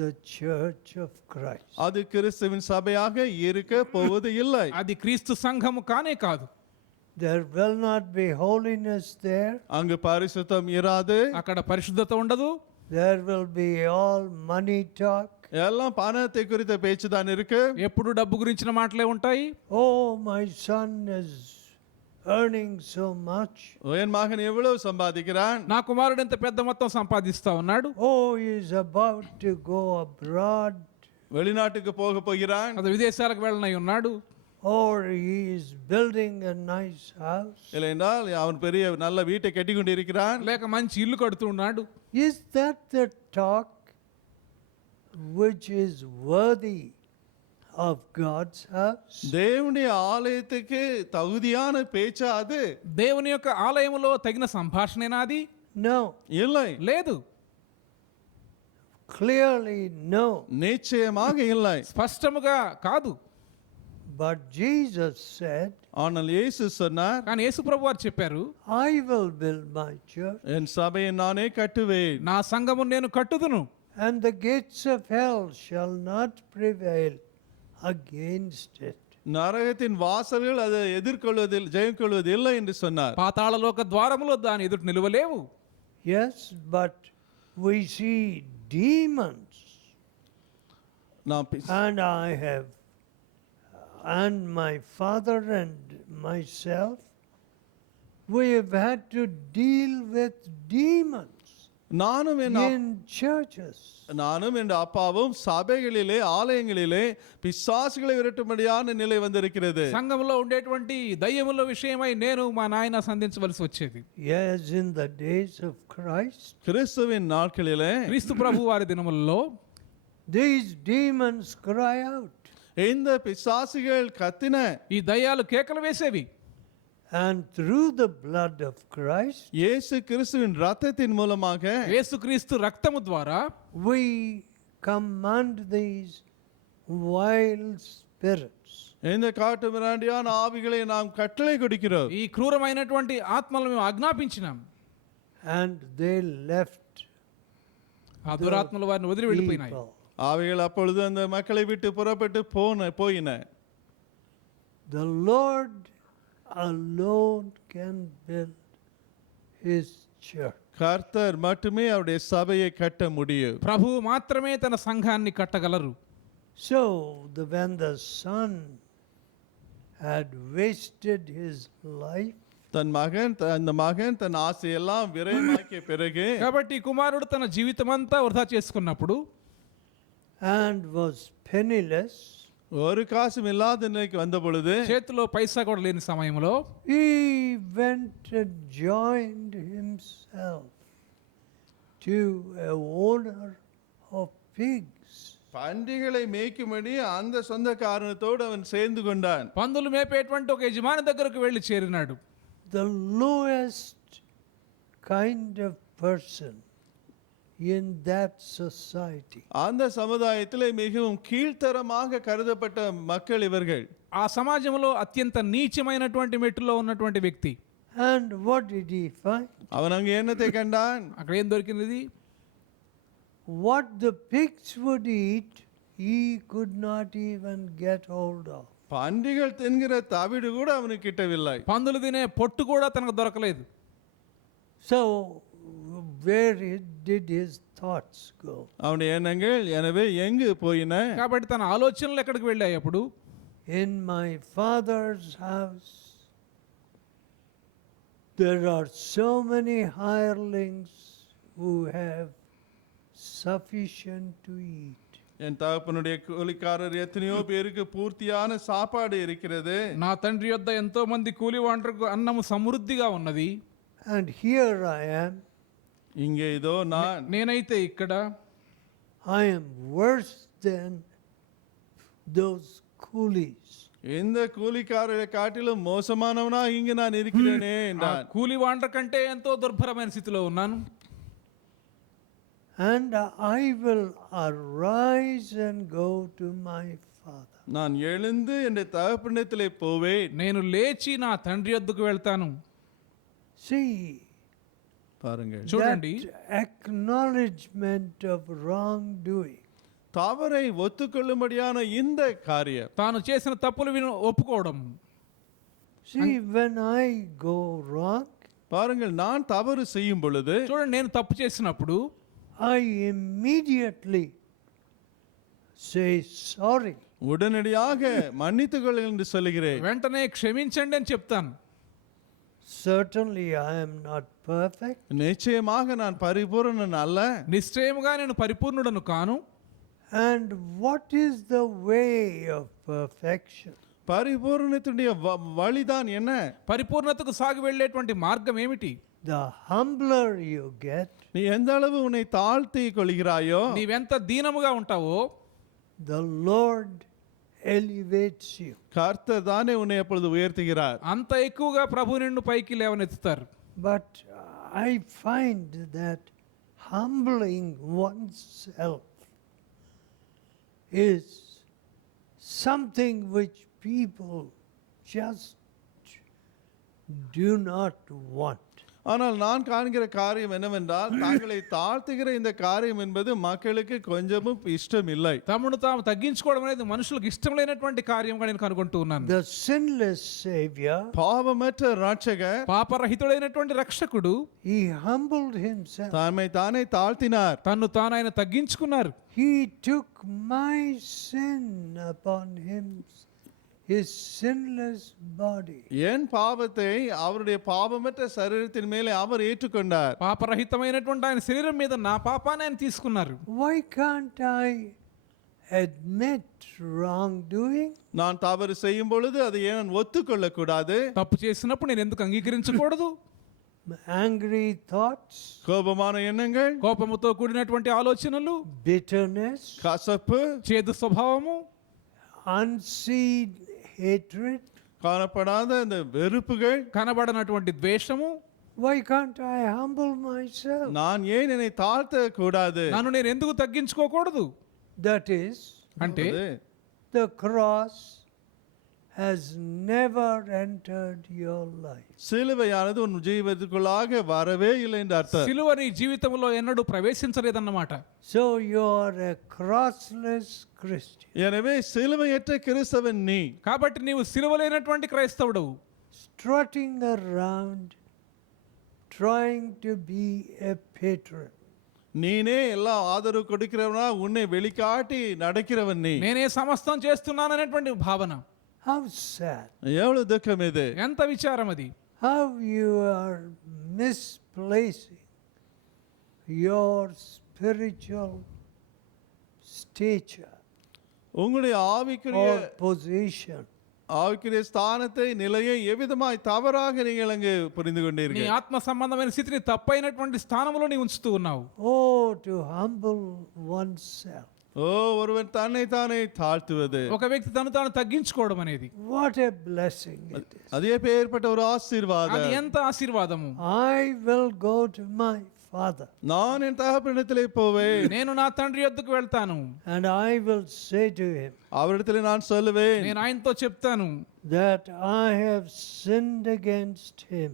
the church of Christ. அது கிறிஸ்துவின் சபையாக இருக்க போவது இல்லை. అది క్రీస్తు సంఘము కానే కాదు. There will not be holiness there. அங்கு பரிசுத்தம் இராது. అక్కడ పరిశుద్ధత ఉండదు. There will be all money talk. எல்லாம் பணத்தை குறித்த பேச்சு தான் இருக்கு. ఎప్పుడు డబ్బు గురించిన మాటలే ఉంటాయి. Oh, my son is earning so much. என் மகன் எவ்வளவு சம்பாதிக்கிறான்? నా కుమారుడు ఎంత పెద్ద మొత్తం సంపాదిస్తా ఉన్నాడు. Oh, he is about to go abroad. வெளிநாட்டுக்கு போக போகிறான். అది విదేశాలకు వెళ్ళనై ఉన్నాడు. Or he is building a nice house. இல்லைஎன்றால் அவன் பெரிய நல்ல வீட்டை கட்டி கொண்டிருக்கிறான். లేక మంచి ఇల్లు కడుతూ ఉన్నాడు. Is that the talk which is worthy of God's house? தேவனுடைய ஆலயத்துக்கு தகுதியான பேச்சா அது? దేవుని యొక్క ఆలయములో తగిన సంభాషణేనా అది? No. இல்லை. లేదు. Clearly no. நிச்சயமாக இல்லை. స్పష్టముగా కాదు. But Jesus said, ஆனால் இயேசு சொன்னார், కానీ యేసు ప్రభు వారు చెప్పారు, I will build my church, என் சபையை நானே கட்டுவேன். నా సంఘము నేను కట్టుదును, and the gates of hell shall not prevail against it. நரகத்தின் வாசல்கள் அதை எதிர்கொள்வதில் ஜெயம் கொள்வது இல்லை என்று சொன்னார். పాతాళలోక ద్వారములో దాని ఎదుట నిలువలేవు. Yes, but we see demons, நாம் and I have, and my father and myself, we have had to deal with demons நானும் in churches. நானும் என் அப்பாவும் சபைகளிலே ஆலயங்களிலே பிசாசுகளை விரட்டும்படியான நிலை வந்திருக்கிறது. సంఘములో ఉండేటువంటి దయ్యముల విషయమై నేను మా నాయన సంధించవలసి వచ్చేది. Yes, in the days of Christ, கிறிஸ்துவின் நாட்களிலே క్రీస్తు ప్రభు వారి దినములలో these demons cry out, இந்த பிசாசுகள் கத்தின, ఈ దయ్యాలు కేకలు వేసేవి. and through the blood of Christ, இயேசு கிறிஸ்துவின் இரத்தத்தின் மூலமாக యేసుక్రీస్తు రక్తము ద్వారా we command these wild spirits. இந்த காட்டு மிராண்டியான ஆவிகளை நாம் கட்டளை கொடுக்கிறோம். ఈ క్రూరమైనటువంటి ఆత్మలను మేము ఆజ్ఞాపించినాం. And they left ఆ దురాత్మలు వారిని వదిలి వెళ్ళిపోయినాయి. people. ஆவிகள் அப்பொழுது அந்த மக்களை விட்டு புறப்பட்டு போயின. The Lord alone can build his church. கர்த்தர் மட்டுமே அவருடைய சபையை கட்ட முடியும். ప్రభువు మాత్రమే తన సంఘాన్ని కట్టగలరు. So when the son had wasted his life, அந்த மகன் தன் ஆசையெல்லாம் விரயமாக்கிய பிறகு, కాబట్టి కుమారుడు తన జీవితమంతా వృధా చేసుకున్నప్పుడు and was penniless, ஒரு காசும் இல்லாத நிலைக்கு வந்த பொழுது, చేతిలో పైసా కూడా లేని సమయంలో he went and joined himself to a owner of pigs. பண்டிகளை மேய்க்கும்படி அந்த சொந்த காரணத்தோடு அவன் சேர்ந்து கொண்டான். పందులు మేపేటువంటి ఒక యజమాని దగ్గరకు వెళ్ళి చేరినాడు. The lowest kind of person in that society. அந்த சமுதாயத்திலே மிகவும் கீழ்த்தரமாக கருதப்பட்ட மக்கள் இவர்கள். ఆ సమాజంలో అత్యంత నీచమైనటువంటి మెట్టులో ఉన్నటువంటి వ్యక్తి. And what did he find? அவன் அங்கே என்னத்தை கண்டான்? అక్కడ ఏం దొరికినది? What the pigs would eat, he could not even get hold of. பன்றிகள் தின்கிற தவிடு கூட அவனுக்கு கிட்டவில்லை. పందులు తినే పొట్టు కూడా తనకు దొరకలేదు. So, where did his thoughts go? அவனுடைய எண்ணங்கள் எனவே எங்கு போயின? కాబట్టి తన ఆలోచనలు ఎక్కడికి వెళ్ళాయి అప్పుడు? In my Father's house, there are so many hirelings who have sufficient to eat. என் தகப்பனுடைய கூலிக்காரர் எத்தனையோ பேருக்கு பூர்த்தியான சாப்பாடு இருக்கிறது. నా తండ్రి యొద్ద ఎంతో మంది కూలి వాండ్రకు అన్నము సమృద్ధిగా ఉన్నది. And here I am. இங்கே இதோ நான் నేనైతే ఇక్కడ I am worse than those coolies. இந்த கூலிக்காரரை காட்டிலும் மோசமானவனா இங்கு நான் இருக்கிறேனே ఆ என்றான். కూలి వాండ్ర కంటే ఎంతో దుర్భరమైన స్థితిలో ఉన్నాను. And I will arise and go to my father. நான் எழுந்து என் தகப்பனிடத்திலே போவேன். నేను లేచి నా తండ్రి యొద్దకు వెళ్తాను. See, பாருங்கள், that చూడండి, acknowledgement of wrongdoing. தவறை ஒத்துக்கொள்ளும்படியான இந்த காரியம். తాను చేసిన తప్పులు ఒప్పుకోవడం. See, when I go wrong, பாருங்கள், நான் தவறு செய்யும் பொழுது చూడండి, నేను తప్పు చేసినప్పుడు I immediately say sorry. உடனடியாக மன்னித்துக் கொள் என்று சொல்லுகிறேன். వెంటనే క్షమించండి అని చెప్తాను. Certainly I am not perfect. நிச்சயமாக நான் பரிபூரணன் அல்ல. నిశ్చయముగా నేను పరిపూర్ణుడను కాను. And what is the way of perfection? பரிபூரணத்துடைய வழிதான் என்ன? పరిపూర్ణతకు సాగి వెళ్ళేటువంటి మార్గం ఏమిటి? The humbler you get, நீ எந்த அளவு உன்னை தாழ்த்தி கொள்கிறாயோ, నీవెంత దీనముగా ఉంటావో the Lord elevates you. கர்த்தர் தானே உன்னை அப்பொழுது உயர்த்துகிறார். అంత ఎక్కువగా ప్రభు నిన్ను పైకి లేవనెత్తుతారు. But I find that humbling oneself is something which people just do not want. ஆனால் நான் காண்கிற காரியம் என்னவென்றால், தாங்களை தாழ்த்துகிற இந்த காரியம் என்பது மக்களுக்கு கொஞ்சமும் இஷ்டம் இல்லை. తమను తాము తగ్గించుకోవడం అనేది మనుషులకు ఇష్టం లేనటువంటి కార్యంగా నేను కనుగొంటూ ఉన్నాను. The sinless Savior, பாவமற்ற ரட்சகர் పాపరహితుడైనటువంటి రక్షకుడు he humbled himself. தம்மை தானே தாழ்த்தினார். తన్ను తాను ఆయన తగ్గించుకున్నారు. He took my sin upon him, his sinless body. என் பாவத்தை அவருடைய பாவமற்ற சரீரத்தின் மேலே அவர் ஏற்றுக்கொண்டார். పాపరహితమైనటువంటి ఆయన శరీరం మీద నా పాపాన్ని ఆయన తీసుకున్నారు. Why can't I admit wrongdoing? நான் தவறு செய்யும் பொழுது அதை ஏன் ஒத்துக்கொள்ள கூடாது? తప్పు చేసినప్పుడు నేను ఎందుకు అంగీకరించకూడదు? Angry thoughts, கோபமான எண்ணங்கள், కోపముతో కూడినటువంటి ఆలోచనలు, bitterness, கசப்பு, చేదు స్వభావము, unseen hatred. காணப்படாத இந்த வெறுப்புகள், కనబడనటువంటి ద్వేషము. Why can't I humble myself? நான் ஏன் என்னை தாழ்த்த கூடாது? నన్ను నేను ఎందుకు తగ్గించుకోకూడదు? That is, అంటే the cross has never entered your life. சிலுவையானது உன் ஜீவிதத்துக்குள்ளாக வரவே இல்லை என்று அர்த்தம். సిలువ నీ జీవితంలో ఎన్నడూ ప్రవేశించలేదన్నమాట. So you are a crossless Christian. எனவே சிலுவையற்ற கிறிஸ்தவன் நீ. కాబట్టి నీవు సిలువ లేనటువంటి క్రైస్తవుడు. Strutting around, trying to be a patron. நீனே எல்லா ஆதரவு கொடுக்கிறவனா, உன்னை வெளிக்காட்டி நடக்கிறவன் நீ. నేనే సమస్తం చేస్తున్నాననేటువంటి భావన. How sad. எவ்வளவு துக்கம் இது! ఎంత విచారం అది! How you are misplacing your spiritual stature உங்களுடைய ஆவிக்குரிய or position. ஆவிக்குரிய ஸ்தானத்தை, நிலையை எவ்விதமாய் தவறாக நீங்கள் அங்கு புரிந்து నీ கொண்டீர்கள். ఆత్మ సంబంధమైన స్థితిని తప్పైనటువంటి స్థానంలో నీ ఉంచుతూ ఉన్నావు. Oh, to humble oneself. ஓ, ஒருவன் தன்னை தானே தாழ்த்துவது ఒక వ్యక్తి తను తాను తగ్గించుకోవడం అనేది What a blessing it is. அது எப்பேற்பட்ட ஒரு అది ஆசீர்வாதம்! ఎంత ఆశీర్వాదము! I will go to my Father நான் என் தகப்பனிடத்திலே போவேன், నేను నా తండ్రి యొద్దకు వెళ్తాను. and I will say to him அவரிடத்திலே நான் சொல்லுவேன் నేను ఆయనతో చెప్తాను, that I have sinned against him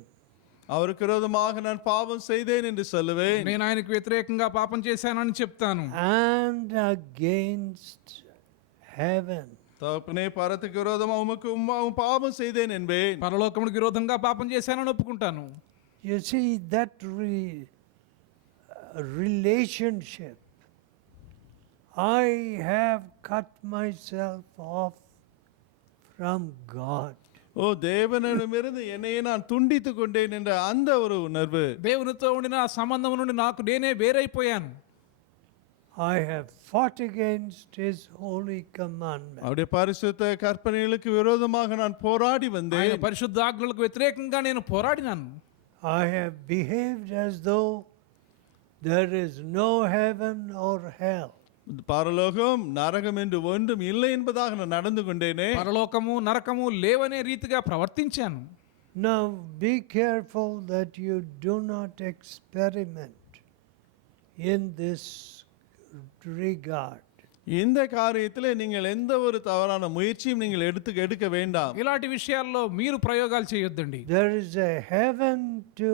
அவருக்கு விரோதமாக நான் பாவம் செய்தேன் என்று சொல்லுவேன். నేను ఆయనకు వ్యతిరేకంగా పాపం చేశానని చెప్తాను. and against heaven. தகப்பனே பரத்துக்கு விரோதமாக உமக்கு பாவம் செய்தேன் என்பேன். పరలోకమునికి విరోధంగా పాపం చేశానని ఒప్పుకుంటాను. You see that relationship. I have cut myself off from God. ஓ தேவனிடமிருந்து என்னையே நான் துண்டித்து கொண்டேன் என்ற அந்த ஒரு உணர்வு. దేవునితో ఉండిన ఆ సంబంధం నుండి నాకు నేనే వేరైపోయాను. I have fought against his holy commandment. அவருடைய பரிசுத்த கற்பனைகளுக்கு விரோதமாக நான் போராடி ఆయన வந்தேன். పరిశుద్ధ ఆజ్ఞలకు వ్యతిరేకంగా నేను పోరాడినాను. I have behaved as though there is no heaven or hell. பரலோகம் நரகம் என்று ஒன்றும் இல்லை என்பதாக நான் நடந்து கொண்டேனே. పరలోకము నరకము లేవనే రీతిగా ప్రవర్తించాను. Now be careful that you do not experiment in this regard. இந்த காரியத்திலே நீங்கள் எந்த ஒரு தவறான முயற்சியும் நீங்கள் எடுக்க வேண்டாம். ఇలాంటి విషయాల్లో మీరు ప్రయోగాలు చేయొద్దండి. There is a heaven to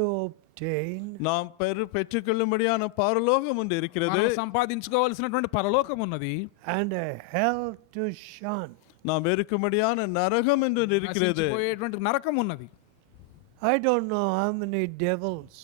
obtain நாம் பெற்றுக்கொள்ளும்படியான பரலோகம் ஒன்று இருக்கிறது. మనం సంపాదించుకోవాల్సినటువంటి పరలోకం ఉన్నది. and a hell to shun. நாம் வெறுக்கும்படியான நரகம் என்று ஒன்று இருக்கிறது. నశించిపోయేటువంటి నరకం ఉన్నది. I don't know how many devils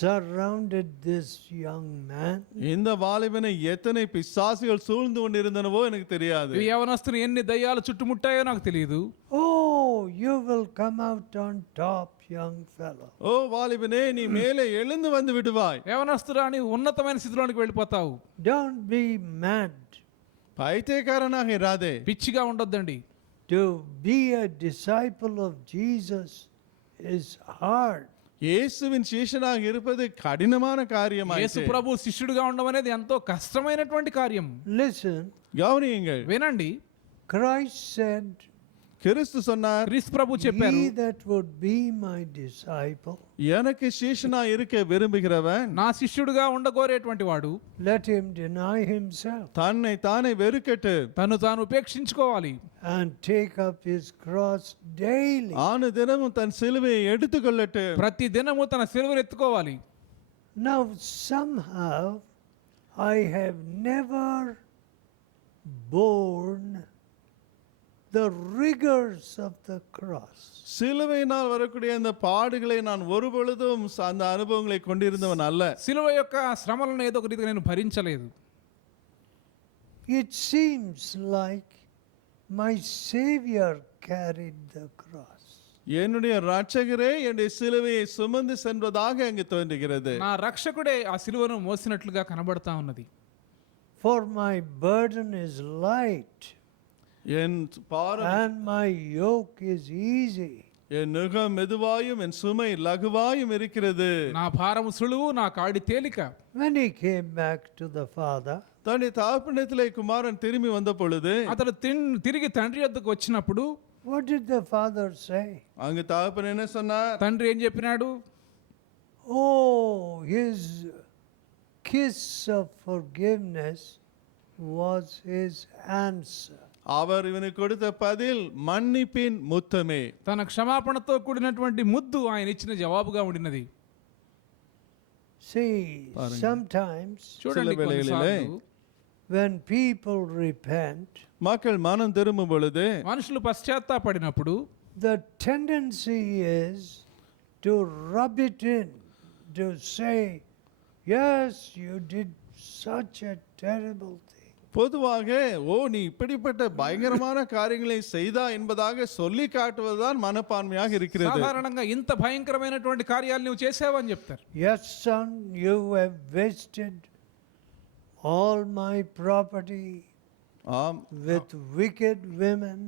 surrounded this young man. இந்த வாலிபனை எத்தனை பிசாசுகள் சூழ்ந்து கொண்டிருந்தனவோ எனக்கு தெரியாது. ఈ యవనస్తుని ఎన్ని దయ్యాలు చుట్టుముట్టాయో నాకు తెలియదు. Oh, you will come out on top, young fellow. ஓ வாலிபனே நீ மேலே எழுந்து வந்து விடுவாய். యవనస్తుడా నీ ఉన్నతమైన స్థితిలోనికి వెళ్ళిపోతావు. Don't be mad. பைத்தியக்காரனாக இராதே. పిచ్చిగా ఉండొద్దండి. To be a disciple of Jesus is hard. இயேசுவின் சீஷனாக இருப்பது கடினமான యేసు காரியமாயிற்று. ప్రభు శిష్యుడిగా ఉండడం అనేది ఎంతో కష్టమైనటువంటి కార్యం. Listen, கவனியுங்கள். వినండి, Christ said, கிறிஸ்து சொன்னார், క్రీస్తు ప్రభు చెప్పారు, he that would be my disciple, எனக்கு சீஷனா இருக்க விரும்புகிறவன் నా శిష్యుడిగా ఉండగోరేటువంటి వాడు let him deny himself தன்னை தானே வெறுக்கட்டு తను తాను ఉపేక్షించుకోవాలి. and take up his cross daily. ஆனு தினமும் தன் சிலுவையை எடுத்துக்கொள்ளட்டு. ప్రతి దినము తన సిలువను ఎత్తుకోవాలి. Now somehow I have never borne the rigors of the cross. சிலுவையினால் வரக்கூடிய அந்த பாடுகளை நான் ஒருபொழுதும் அந்த அனுபவங்களை கொண்டிருந்தவன் அல்ல. సిలువ యొక్క శ్రమలను ఏదో ఒక రీతిగా నేను భరించలేదు. It seems like my Savior carried the cross. என்னுடைய ரட்சகரே என்னுடைய சிலுவையை சுமந்து சென்றதாக அங்கு தோன்றுகிறது. నా రక్షకుడే ఆ సిలువను మోసినట్లుగా కనబడతా ఉన్నది. For my burden is light என் பாரம் and my yoke is easy. என் நுகம் மெதுவாயும் என் சுமை லகுவாயும் இருக்கிறது. నా భారము సులువు, నా కాడి తేలిక. When he came back to the Father, தன்னுடைய தகப்பனிடத்திலே குமாரன் திரும்பி வந்த பொழுது అతడు తిరిగి తండ్రి వద్దకు వచ్చినప్పుడు what did the Father say? அங்கு தகப்பன் என்ன சொன்னார்? తండ్రి ఏం చెప్పినాడు? Oh, his kiss of forgiveness was his answer. அவர் இவனுக்கு கொடுத்த பதில் மன்னிப்பின் முத்தமே. తన క్షమాపణతో కూడినటువంటి ముద్దు ఆయన ఇచ్చిన జవాబుగా ఉండినది. See, sometimes చూడండి, சில வேளைகளிலே కొన్నిసార్లు when people repent, மக்கள் மனம் திரும்பும் பொழுது మనుషులు పశ్చాత్తాపడినప్పుడు the tendency is to rub it in, to say, yes, you did such a terrible thing. பொதுவாக ஓ நீ இப்படிப்பட்ட பயங்கரமான காரியங்களை செய்தா என்பதாக சொல்லி காட்டுவதுதான் மனப்பான்மையாக இருக்கிறது. సాధారణంగా ఇంత భయంకరమైనటువంటి కార్యాలు నువ్వు చేసావని చెప్తారు. Yes, son, you have wasted all my property ஆம் with wicked women.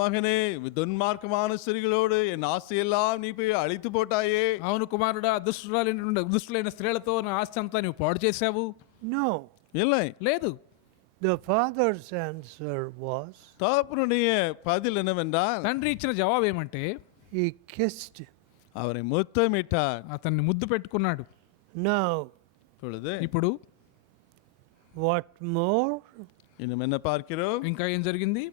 மகனே துன்மார்க்கமான ஸ்திரீகளோடு என் ஆசையெல்லாம் நீ போய் அழித்து போட்டாயே. అవును కుమారుడా, దుష్టులైన స్త్రీలతో నా ఆస్తి అంతా నువ్వు పాడు చేశావు. No. இல்லை. లేదు. The father's answer was, தகப்பனுடைய பதில் என்னவென்றால் తండ్రి ఇచ్చిన జవాబు ఏమంటే he kissed him. அவரை முத்தமிட்டார். అతన్ని ముద్దు పెట్టుకున్నాడు. Now, ఇప్పుడు what more? இன்னும் என்ன பார்க்கிறோம்? ఇంకా ఏం జరిగింది?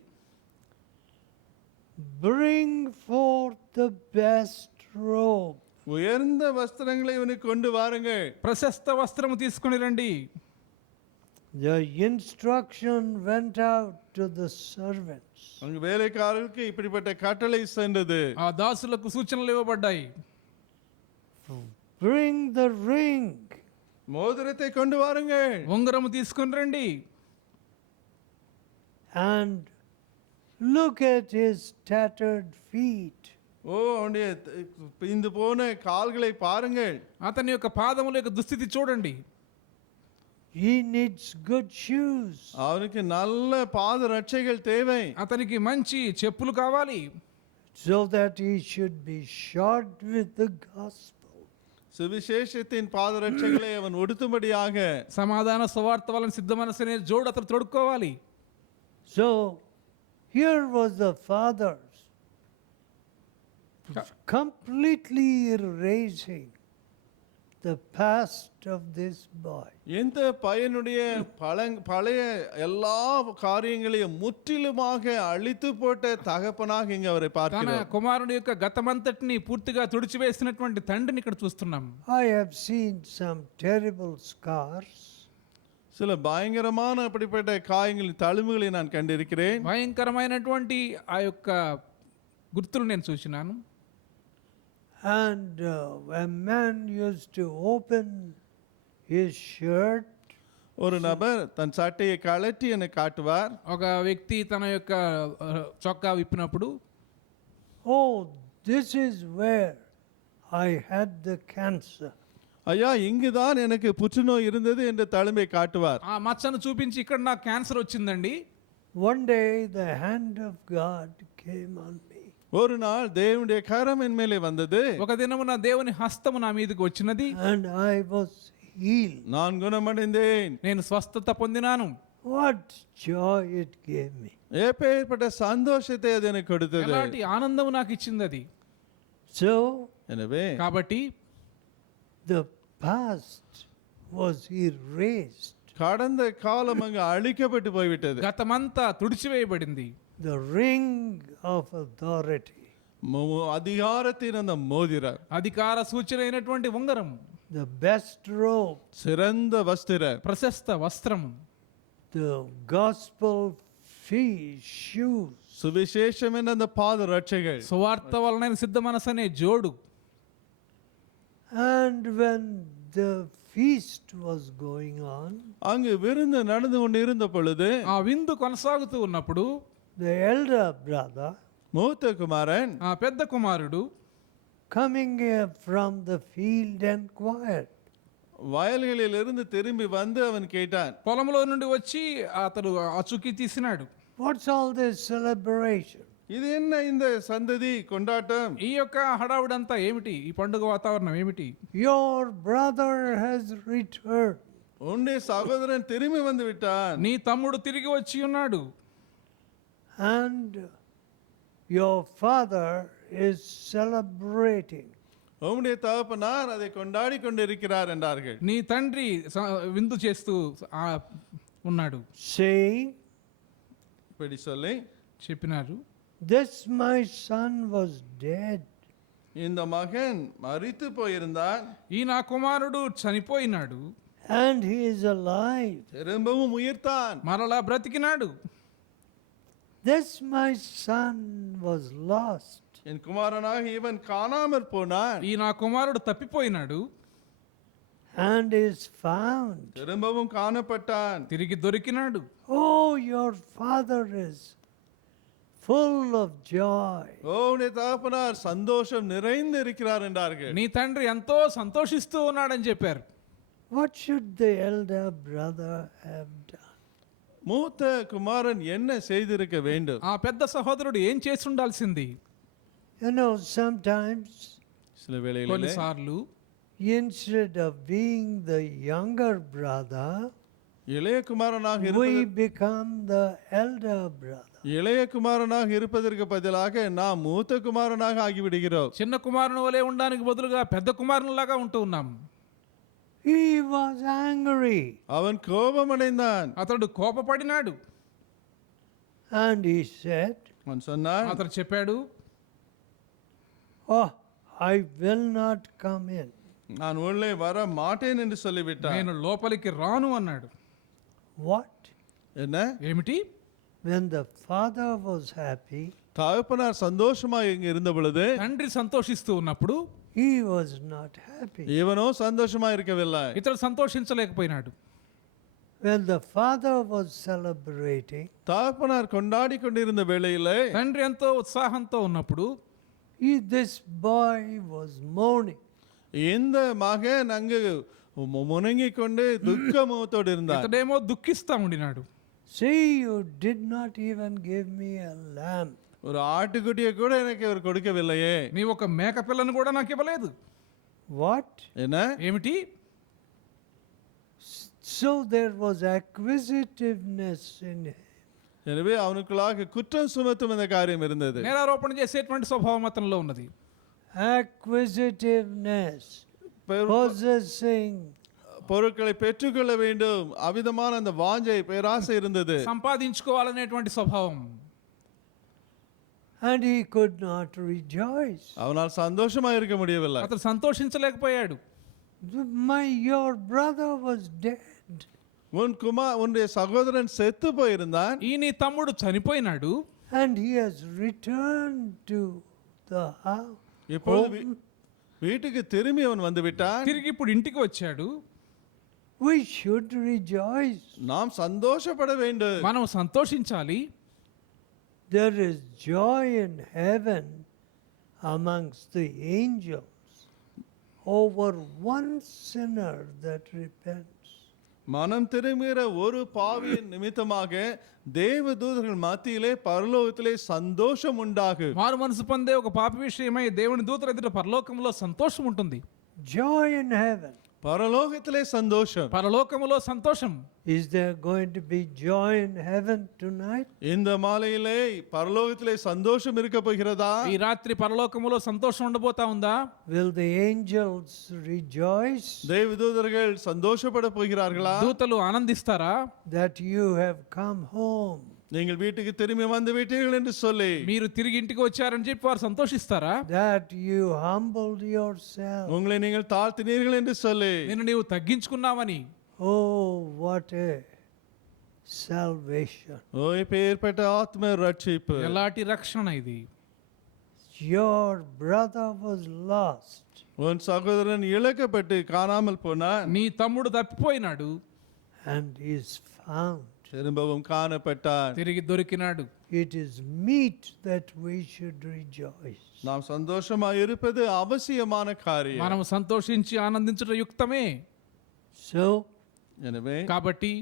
Bring forth the best robe. உயர்ந்த வஸ்திரங்களை இவனுக்கு கொண்டு வாருங்கள். ప్రశస్త వస్త్రము తీసుకొని రండి. The instruction went out to the servants. அங்கு வேலைக்காரர்களுக்கு இப்படிப்பட்ட கட்டளை சென்றது. ఆ దాసులకు సూచనలు ఇవ్వబడ్డాయి. Bring the ring. மோதிரத்தை கொண்டு வாருங்கள். ఉంగరము తీసుకొని రండి. And look at his tattered feet. ஓ அவனுடைய பிந்து போன கால்களை பாருங்கள். అతని యొక్క పాదముల యొక్క దుస్థితి చూడండి. He needs good shoes. அவனுக்கு நல்ல பாத ரட்சைகள் தேவை. అతనికి మంచి చెప్పులు కావాలి. So that he should be shod with the gospel. சுவிசேஷத்தின் பாத ரட்சைகளை அவன் உடுத்தும்படியாக సమాధాన సువార్త వలన సిద్ధ మనసునే జోడు అతను తొడుక్కోవాలి. So here was the fathers completely erasing the past of this boy. இந்த பையனுடைய பழைய எல்லா காரியங்களையும் முற்றிலுமாக அழித்து போட்ட தகப்பனாக இங்க அவரை తన பார்க்கிறோம். కుమారుడి యొక్క గతమంతటిని పూర్తిగా తుడిచివేసినటువంటి తండ్రిని ఇక్కడ చూస్తున్నాం. I have seen some terrible scars. சில பயங்கரமான அப்படிப்பட்ட காயங்களின் தழும்புகளை நான் கண்டிருக்கிறேன். భయంకరమైనటువంటి ఆ యొక్క గుర్తులు నేను చూసినాను. And a man used to open his shirt. ஒரு நபர் தன் சட்டையை கழட்டி என்னை காட்டுவார். ఒక వ్యక్తి తన యొక్క చొక్కా విప్పినప్పుడు Oh, this is where I had the cancer. ஐயா இங்குதான் எனக்கு புற்றுநோய் இருந்தது என்று தழும்பை காட்டுவார். ఆ మచ్చను చూపించి ఇక్కడ నాకు క్యాన్సర్ వచ్చిందండి. One day the hand of God came on me. ஒரு நாள் தேவனுடைய கரம் என் மேலே வந்தது. ఒక దినమున దేవుని హస్తము నా మీదకి వచ్చినది. And I was healed. நான் குணமடைந்தேன். నేను స్వస్థత పొందినాను. What joy it gave me. எப்பேற்பட்ட சந்தோஷத்தை அது எனக்கு கொடுத்தது. ఎలాంటి ఆనందము నాకు ఇచ్చింది అది. So எனவே కాబట్టి the past was erased. கடந்த காலம் அங்கு அழிக்கப்பட்டு போய்விட்டது. గతమంతా తుడిచివేయబడింది. The ring of authority. அதிகாரத்தின் அந்த மோதிரம், అధికార సూచన అయినటువంటి ఉంగరం, The best robe. சிறந்த வஸ்திரம், ప్రశస్త వస్త్రము, The gospel shoes. சுவிசேஷம் என்ற அந்த பாத ரட்சைகள். సువార్త వలన సిద్ధ మనసు అనే జోడు. And when the feast was going on, அங்கு விருந்து நடந்து கொண்டு இருந்த பொழுது ఆ విందు కొనసాగుతూ ఉన్నప్పుడు the elder brother மூத்த குமாரன் ఆ పెద్ద కుమారుడు coming from the field inquired, வயல்களில் இருந்து திரும்பி வந்து அவன் கேட்டான், పొలంలో నుండి వచ్చి అతడు అచుకి తీసినాడు. what's all this celebration? இது என்ன இந்த சந்ததி கொண்டாட்டம்? ఈ యొక్క హడావుడంతా ఏమిటి? ఈ పండుగ వాతావరణం ఏమిటి? Your brother has returned. உன்னுடைய சகோதரன் திரும்பி வந்து விட்டான். నీ తమ్ముడు తిరిగి వచ్చి ఉన్నాడు. And your father is celebrating. உம்முடைய தகப்பனார் அதை கொண்டாடி கொண்டிருக்கிறார் என்றார்கள். నీ తండ్రి విందు చేస్తూ ఉన్నాడు. Saying, இப்படி சொல்லி చెప్పినారు, this my son was dead. இந்த மகன் மரித்து போயிருந்தான், ఈ నా కుమారుడు చనిపోయినాడు, And he is alive. திரும்பவும் உயிர்த்தான். మరలా బ్రతికినాడు. This my son was lost. என் குமாரனாக இவன் காணாமற் போனான், ఈ నా కుమారుడు తప్పిపోయినాడు, And is found. திரும்பவும் காணப்பட்டான். తిరిగి దొరికినాడు. Oh, your father is full of joy. உன்னுடைய தகப்பனார் சந்தோஷம் நிறைந்து இருக்கிறார் என்றார்கள். నీ తండ్రి ఎంతో సంతోషిస్తూ ఉన్నాడని చెప్పారు. What should the elder brother have done? மூத்த குமாரன் என்ன செய்திருக்க வேண்டும்? ఆ పెద్ద సహోదరుడు ఏం చేసి ఉండాల్సింది? You know, sometimes சில வேளைகளிலே కొన్నిసార్లు instead of being the younger brother, இளைய குமாரனாக we இருப்பதற்கு become the elder brother. இளைய குமாரனாக இருப்பதற்கு பதிலாக நாம் மூத்த குமாரனாக ஆகிவிடுகிறோம். చిన్న కుమారుని వలె ఉండడానికి బదులుగా పెద్ద కుమారునిలాగా ఉంటూ ఉన్నాం. He was angry. அவன் கோபமடைந்தான். అతడు కోపపడినాడు. And he said, அவன் சொன்னான், అతడు చెప్పాడు, Oh, I will not come in. நான் உள்ளே வர மாட்டேன் என்று சொல்லிவிட்டார். నేను లోపలికి రాను అన్నాడు. What? என்ன? ఏమిటి? When the father was happy, தகப்பனார் சந்தோஷமா இங்க இருந்த பொழுது తండ్రి సంతోషిస్తూ ఉన్నప్పుడు he was not happy. இவனோ சந்தோஷமா இருக்கவில்லை. ఇతడు సంతోషించలేకపోయినాడు. When the father was celebrating, தகப்பனார் கொண்டாடி கொண்டிருந்த வேளையிலே తండ్రి ఎంతో ఉత్సాహంతో ఉన్నప్పుడు this boy was mourning. இந்த மகன் அங்கு முணங்கிக் கொண்டு துக்க முகத்தோடு இருந்தார். ఇతడేమో దుఃఖిస్తా ఉండినాడు. See, you did not even give me a lamb. ஒரு ஆட்டுக்குட்டியை கூட எனக்கு இவர் கொடுக்கவில்லையே. నీ ఒక మేక పిల్లను కూడా నాకు ఇవ్వలేదు. What? என்ன? ఏమిటి? So there was acquisitiveness in him. எனவே அவனுக்குள்ளாக குற்றம் சுமத்தும் இந்த காரியம் இருந்தது. నేరారోపణ చేసేటువంటి స్వభావం అతనిలో ఉన్నది. Acquisitiveness, possessing. பொருட்களை பெற்றுக்கொள்ள வேண்டும் அவிதமான அந்த வாஞ்சை பேராசை இருந்தது. సంపాదించుకోవాలనేటువంటి స్వభావం. And he could not rejoice. அவனால் சந்தோஷமா இருக்க முடியவில்லை. అతను సంతోషించలేకపోయాడు. Your brother was dead. உன்னுடைய சகோதரன் செத்து போயிருந்தான். ఈ నీ తమ్ముడు చనిపోయినాడు. And he has returned to the house. இப்பொழுது வீட்டுக்கு திரும்பி அவன் வந்து விட்டான். తిరిగి ఇప్పుడు ఇంటికి వచ్చాడు. We should rejoice. நாம் சந்தோஷப்பட வேண்டும். మనం సంతోషించాలి. There is joy in heaven amongst the angels over one sinner that repents. மனம் திரும்புகிற ஒரு பாவியின் நிமித்தமாக தேவதூதர்கள் மத்தியிலே பரலோகத்திலே சந்தோஷம் உண்டாகும். మారు మనసు పొందే ఒక పాపి విషయమై దేవుని దూతల ఎదుట పరలోకములో సంతోషం ఉంటుంది. Joy in heaven. பரலோகத்திலே சந்தோஷம். పరలోకములో సంతోషం. Is there going to be joy in heaven tonight? இந்த மாலையிலே பரலோகத்திலே சந்தோஷம் இருக்க போகிறதா? ఈ రాత్రి పరలోకములో సంతోషం ఉండబోతా ఉందా? Will the angels rejoice தேவதூதர்கள் சந்தோஷப்பட போகிறார்களா? దూతలు ఆనందిస్తారా? that you have come home? நீங்கள் வீட்டுக்கு திரும்பி வந்து விட்டீர்கள் என்று சொல்லி మీరు తిరిగి ఇంటికి వచ్చారని చెప్పి వారు సంతోషిస్తారా? That you humbled yourself. உங்களை நீங்கள் தாழ்த்தினீர்கள் என்று சொல்லி నిన్ను నీవు తగ్గించుకున్నావని. Oh, what a salvation. ஓ இப்பேற்பட்ட ஆத்ம ரட்சிப்பு. ఎలాంటి రక్షణ ఇది? Your brother was lost. உன் சகோதரன் இழக்கப்பட்டு காணாமல் போனான். నీ తమ్ముడు తప్పిపోయినాడు. And is found. திரும்பவும் காணப்பட்டான். తిరిగి దొరికినాడు. It is meet that we should rejoice. நாம் சந்தோஷமா இருப்பது அவசியமான காரியம். మనం సంతోషించి ఆనందించుట యుక్తమే. So, எனவே కాబట్టి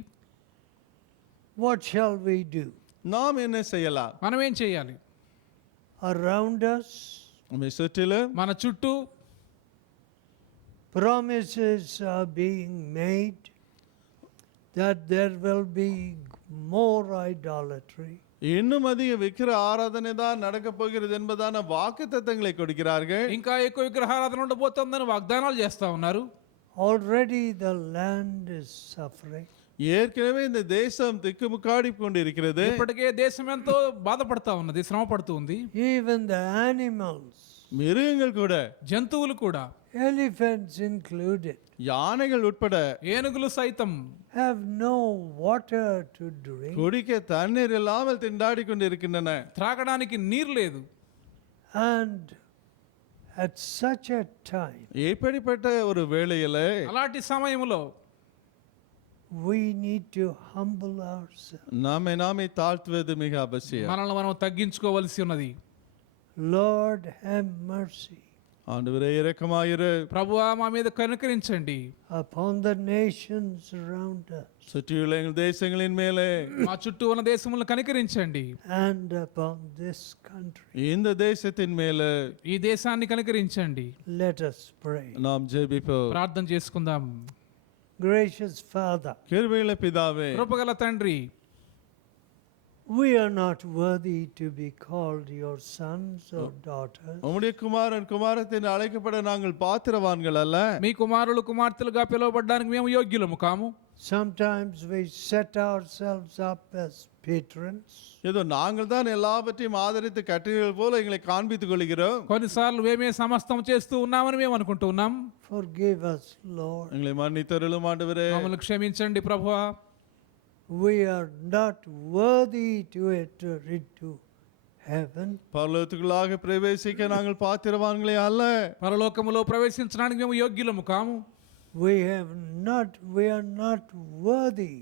what shall we do? நாம் என்ன செய்யலாம்? మనం ఏం చేయాలి? Around us, நம்மை சுற்றிலும் మన చుట్టూ promises are being made that there will be more idolatry. இன்னும் அதிக விக்கிர ஆராதனை தான் நடக்க போகிறது என்பதான வாக்குத்தத்தங்களை கொடுக்கிறார்கள். ఇంకా ఎక్కువ విగ్రహారాధన ఉండబోతోందని వాగ్దానాలు చేస్తా ఉన్నారు. Already the land is suffering. ஏற்கனவே இந்த தேசம் திக்குமுக்காடி கொண்டிருக்கிறது. ఇప్పటికే దేశం ఎంతో బాధపడతా ఉన్నది, శ్రమ పడుతూ ఉంది. Even the animals, மிருகங்கள் கூட, జంతువులు కూడా, elephants included, யானைகள் உட்பட ఏనుగులు సైతం have no water to drink. குடிக்க தண்ணீர் இல்லாமல் திண்டாடி கொண்டிருக்கின்றன. త్రాగడానికి నీరు లేదు. And at such a time, இப்படிப்பட்ட ஒரு வேளையிலே అలాంటి సమయంలో we need to humble ourselves. நாமே தாழ்த்துவது மிக அவசியம். మనల్ని మనం తగ్గించుకోవలసి ఉన్నది. Lord, have mercy ஆண்டவரே இரக்கமாயிரு. ప్రభువా మా మీద కనుకరించండి. upon the nations around us சுற்றியுள்ள எங்கள் தேசங்களின் மேலே, మా చుట్టూ ఉన్న దేశములను కనికరించండి. and upon this country. இந்த தேசத்தின் மேலே ఈ దేశాన్ని కనికరించండి. Let us pray. நாம் ஜெபிப்போம். ప్రార్థన చేసుకుందాం. Gracious Father, கிருபையுள்ள பிதாவே, కృపగల తండ్రి, we are not worthy to be called your sons or daughters. உம்முடைய குமாரன் குமாரத்தின் அழைக்கப்பட நாங்கள் பாத்திரவான்கள் அல்ல. మీ కుమారులు కుమార్తెలుగా పిలువబడ్డానికి మేము యోగ్యులము కాము. Sometimes we set ourselves up as patrons. ஏதோ நாங்கள் தான் எல்லாவற்றையும் ஆதரித்து கட்டுகள் போல எங்களை காண்பித்துக் கொள்கிறோம். కొన్నిసార్లు మేమే సమస్తం చేస్తూ ఉన్నామని మేము అనుకుంటూ ఉన్నాం. Forgive us, Lord. எங்களை மன்னித்தருளும் ஆண்டவரே. మమ్మల్ని క్షమించండి ప్రభువా. We are not worthy to enter into heaven. பரலோகத்துக்குள்ளாக பிரவேசிக்க நாங்கள் பாத்திரவான்களே அல்ல. పరలోకములో ప్రవేశించడానికి మేము యోగ్యులము కాము. We are not worthy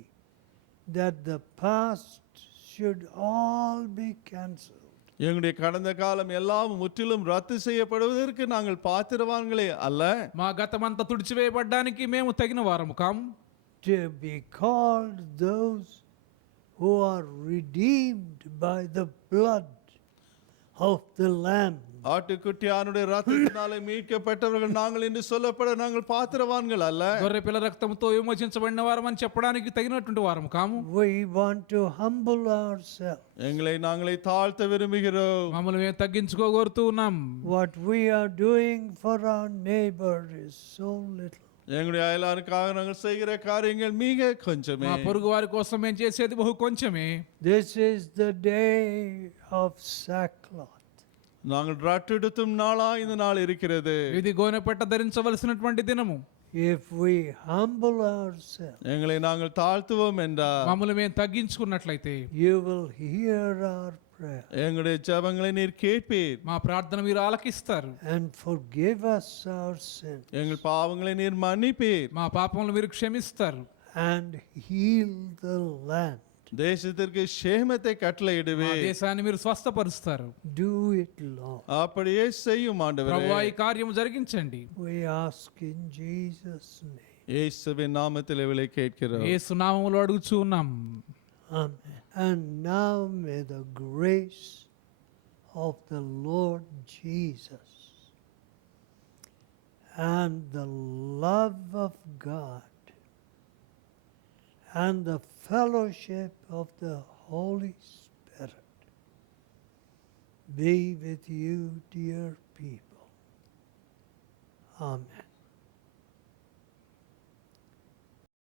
that the past should all be cancelled. எங்களுடைய கடந்த காலம் எல்லாம் முற்றிலும் ரத்து செய்யப்படுவதற்கு நாங்கள் பாத்திரவான்களே அல்ல. మా గతమంతా తుడిచివేయబడ్డానికి మేము తగిన వారము కాము. To be called those who are redeemed by the blood of the Lamb. ஆட்டுக்குட்டியானுடைய ரத்தத்தினாலே மீட்கப்பட்டவர்கள் நாங்கள் என்று சொல்லப்பட நாங்கள் பாத்திரவான்கள் அல்ல. గొర్రె పిల్ల రక్తంతో విమోచించబడిన వారమని చెప్పడానికి తగినటువంటి వారము కాము. We want to humble ourselves. எங்களை நாங்களே தாழ்த்த விரும்புகிறோம். మమ్మల్ని మేము తగ్గించుకోగోరుతూ ఉన్నాం. What we are doing for our neighbor is so little. எங்களுடைய அயலானுக்காக நாங்கள் செய்கிற காரியங்கள் மிக கொஞ்சமே. మా పొరుగు వారి కోసం మేము చేసేది బహు కొంచెమే. This is the day of sackcloth. நாங்கள் ரட்டெடுத்தும் நாளா இந்த நாள் இருக்கிறது. ఇది గోనెపట్ట ధరించవలసినటువంటి దినము. If we humble ourselves, எங்களை நாங்கள் தாழ்த்துவோம் என்றால் మమ్మల్ని మేము తగ్గించుకున్నట్లయితే you will hear our prayer எங்களுடைய ஜெபங்களை நீர் கேட்பீர். మా ప్రార్థన మీరు ఆలకిస్తారు. and forgive us our sins எங்கள் பாவங்களை நீர் மன்னிப்பீர். మా పాపములు మీరు క్షమిస్తారు. and heal the land. தேசத்திற்கு சேமத்தை మా கட்டளையிடுவே. దేశాన్ని మీరు స్వస్థపరుస్తారు. Do it, Lord. அப்படியே செய்யும் ஆண்டவரே. ప్రభువా ఈ కార్యము జరిగించండి. We ask in Jesus' name. இயேசுவின் நாமத்தில் இவளை கேட்கிறோம். యేసు నామములో అడుగుచూ ఉన్నాం. Amen. And now may the grace of the Lord Jesus and the love of God and the fellowship of the Holy Spirit be with you, dear people. Amen.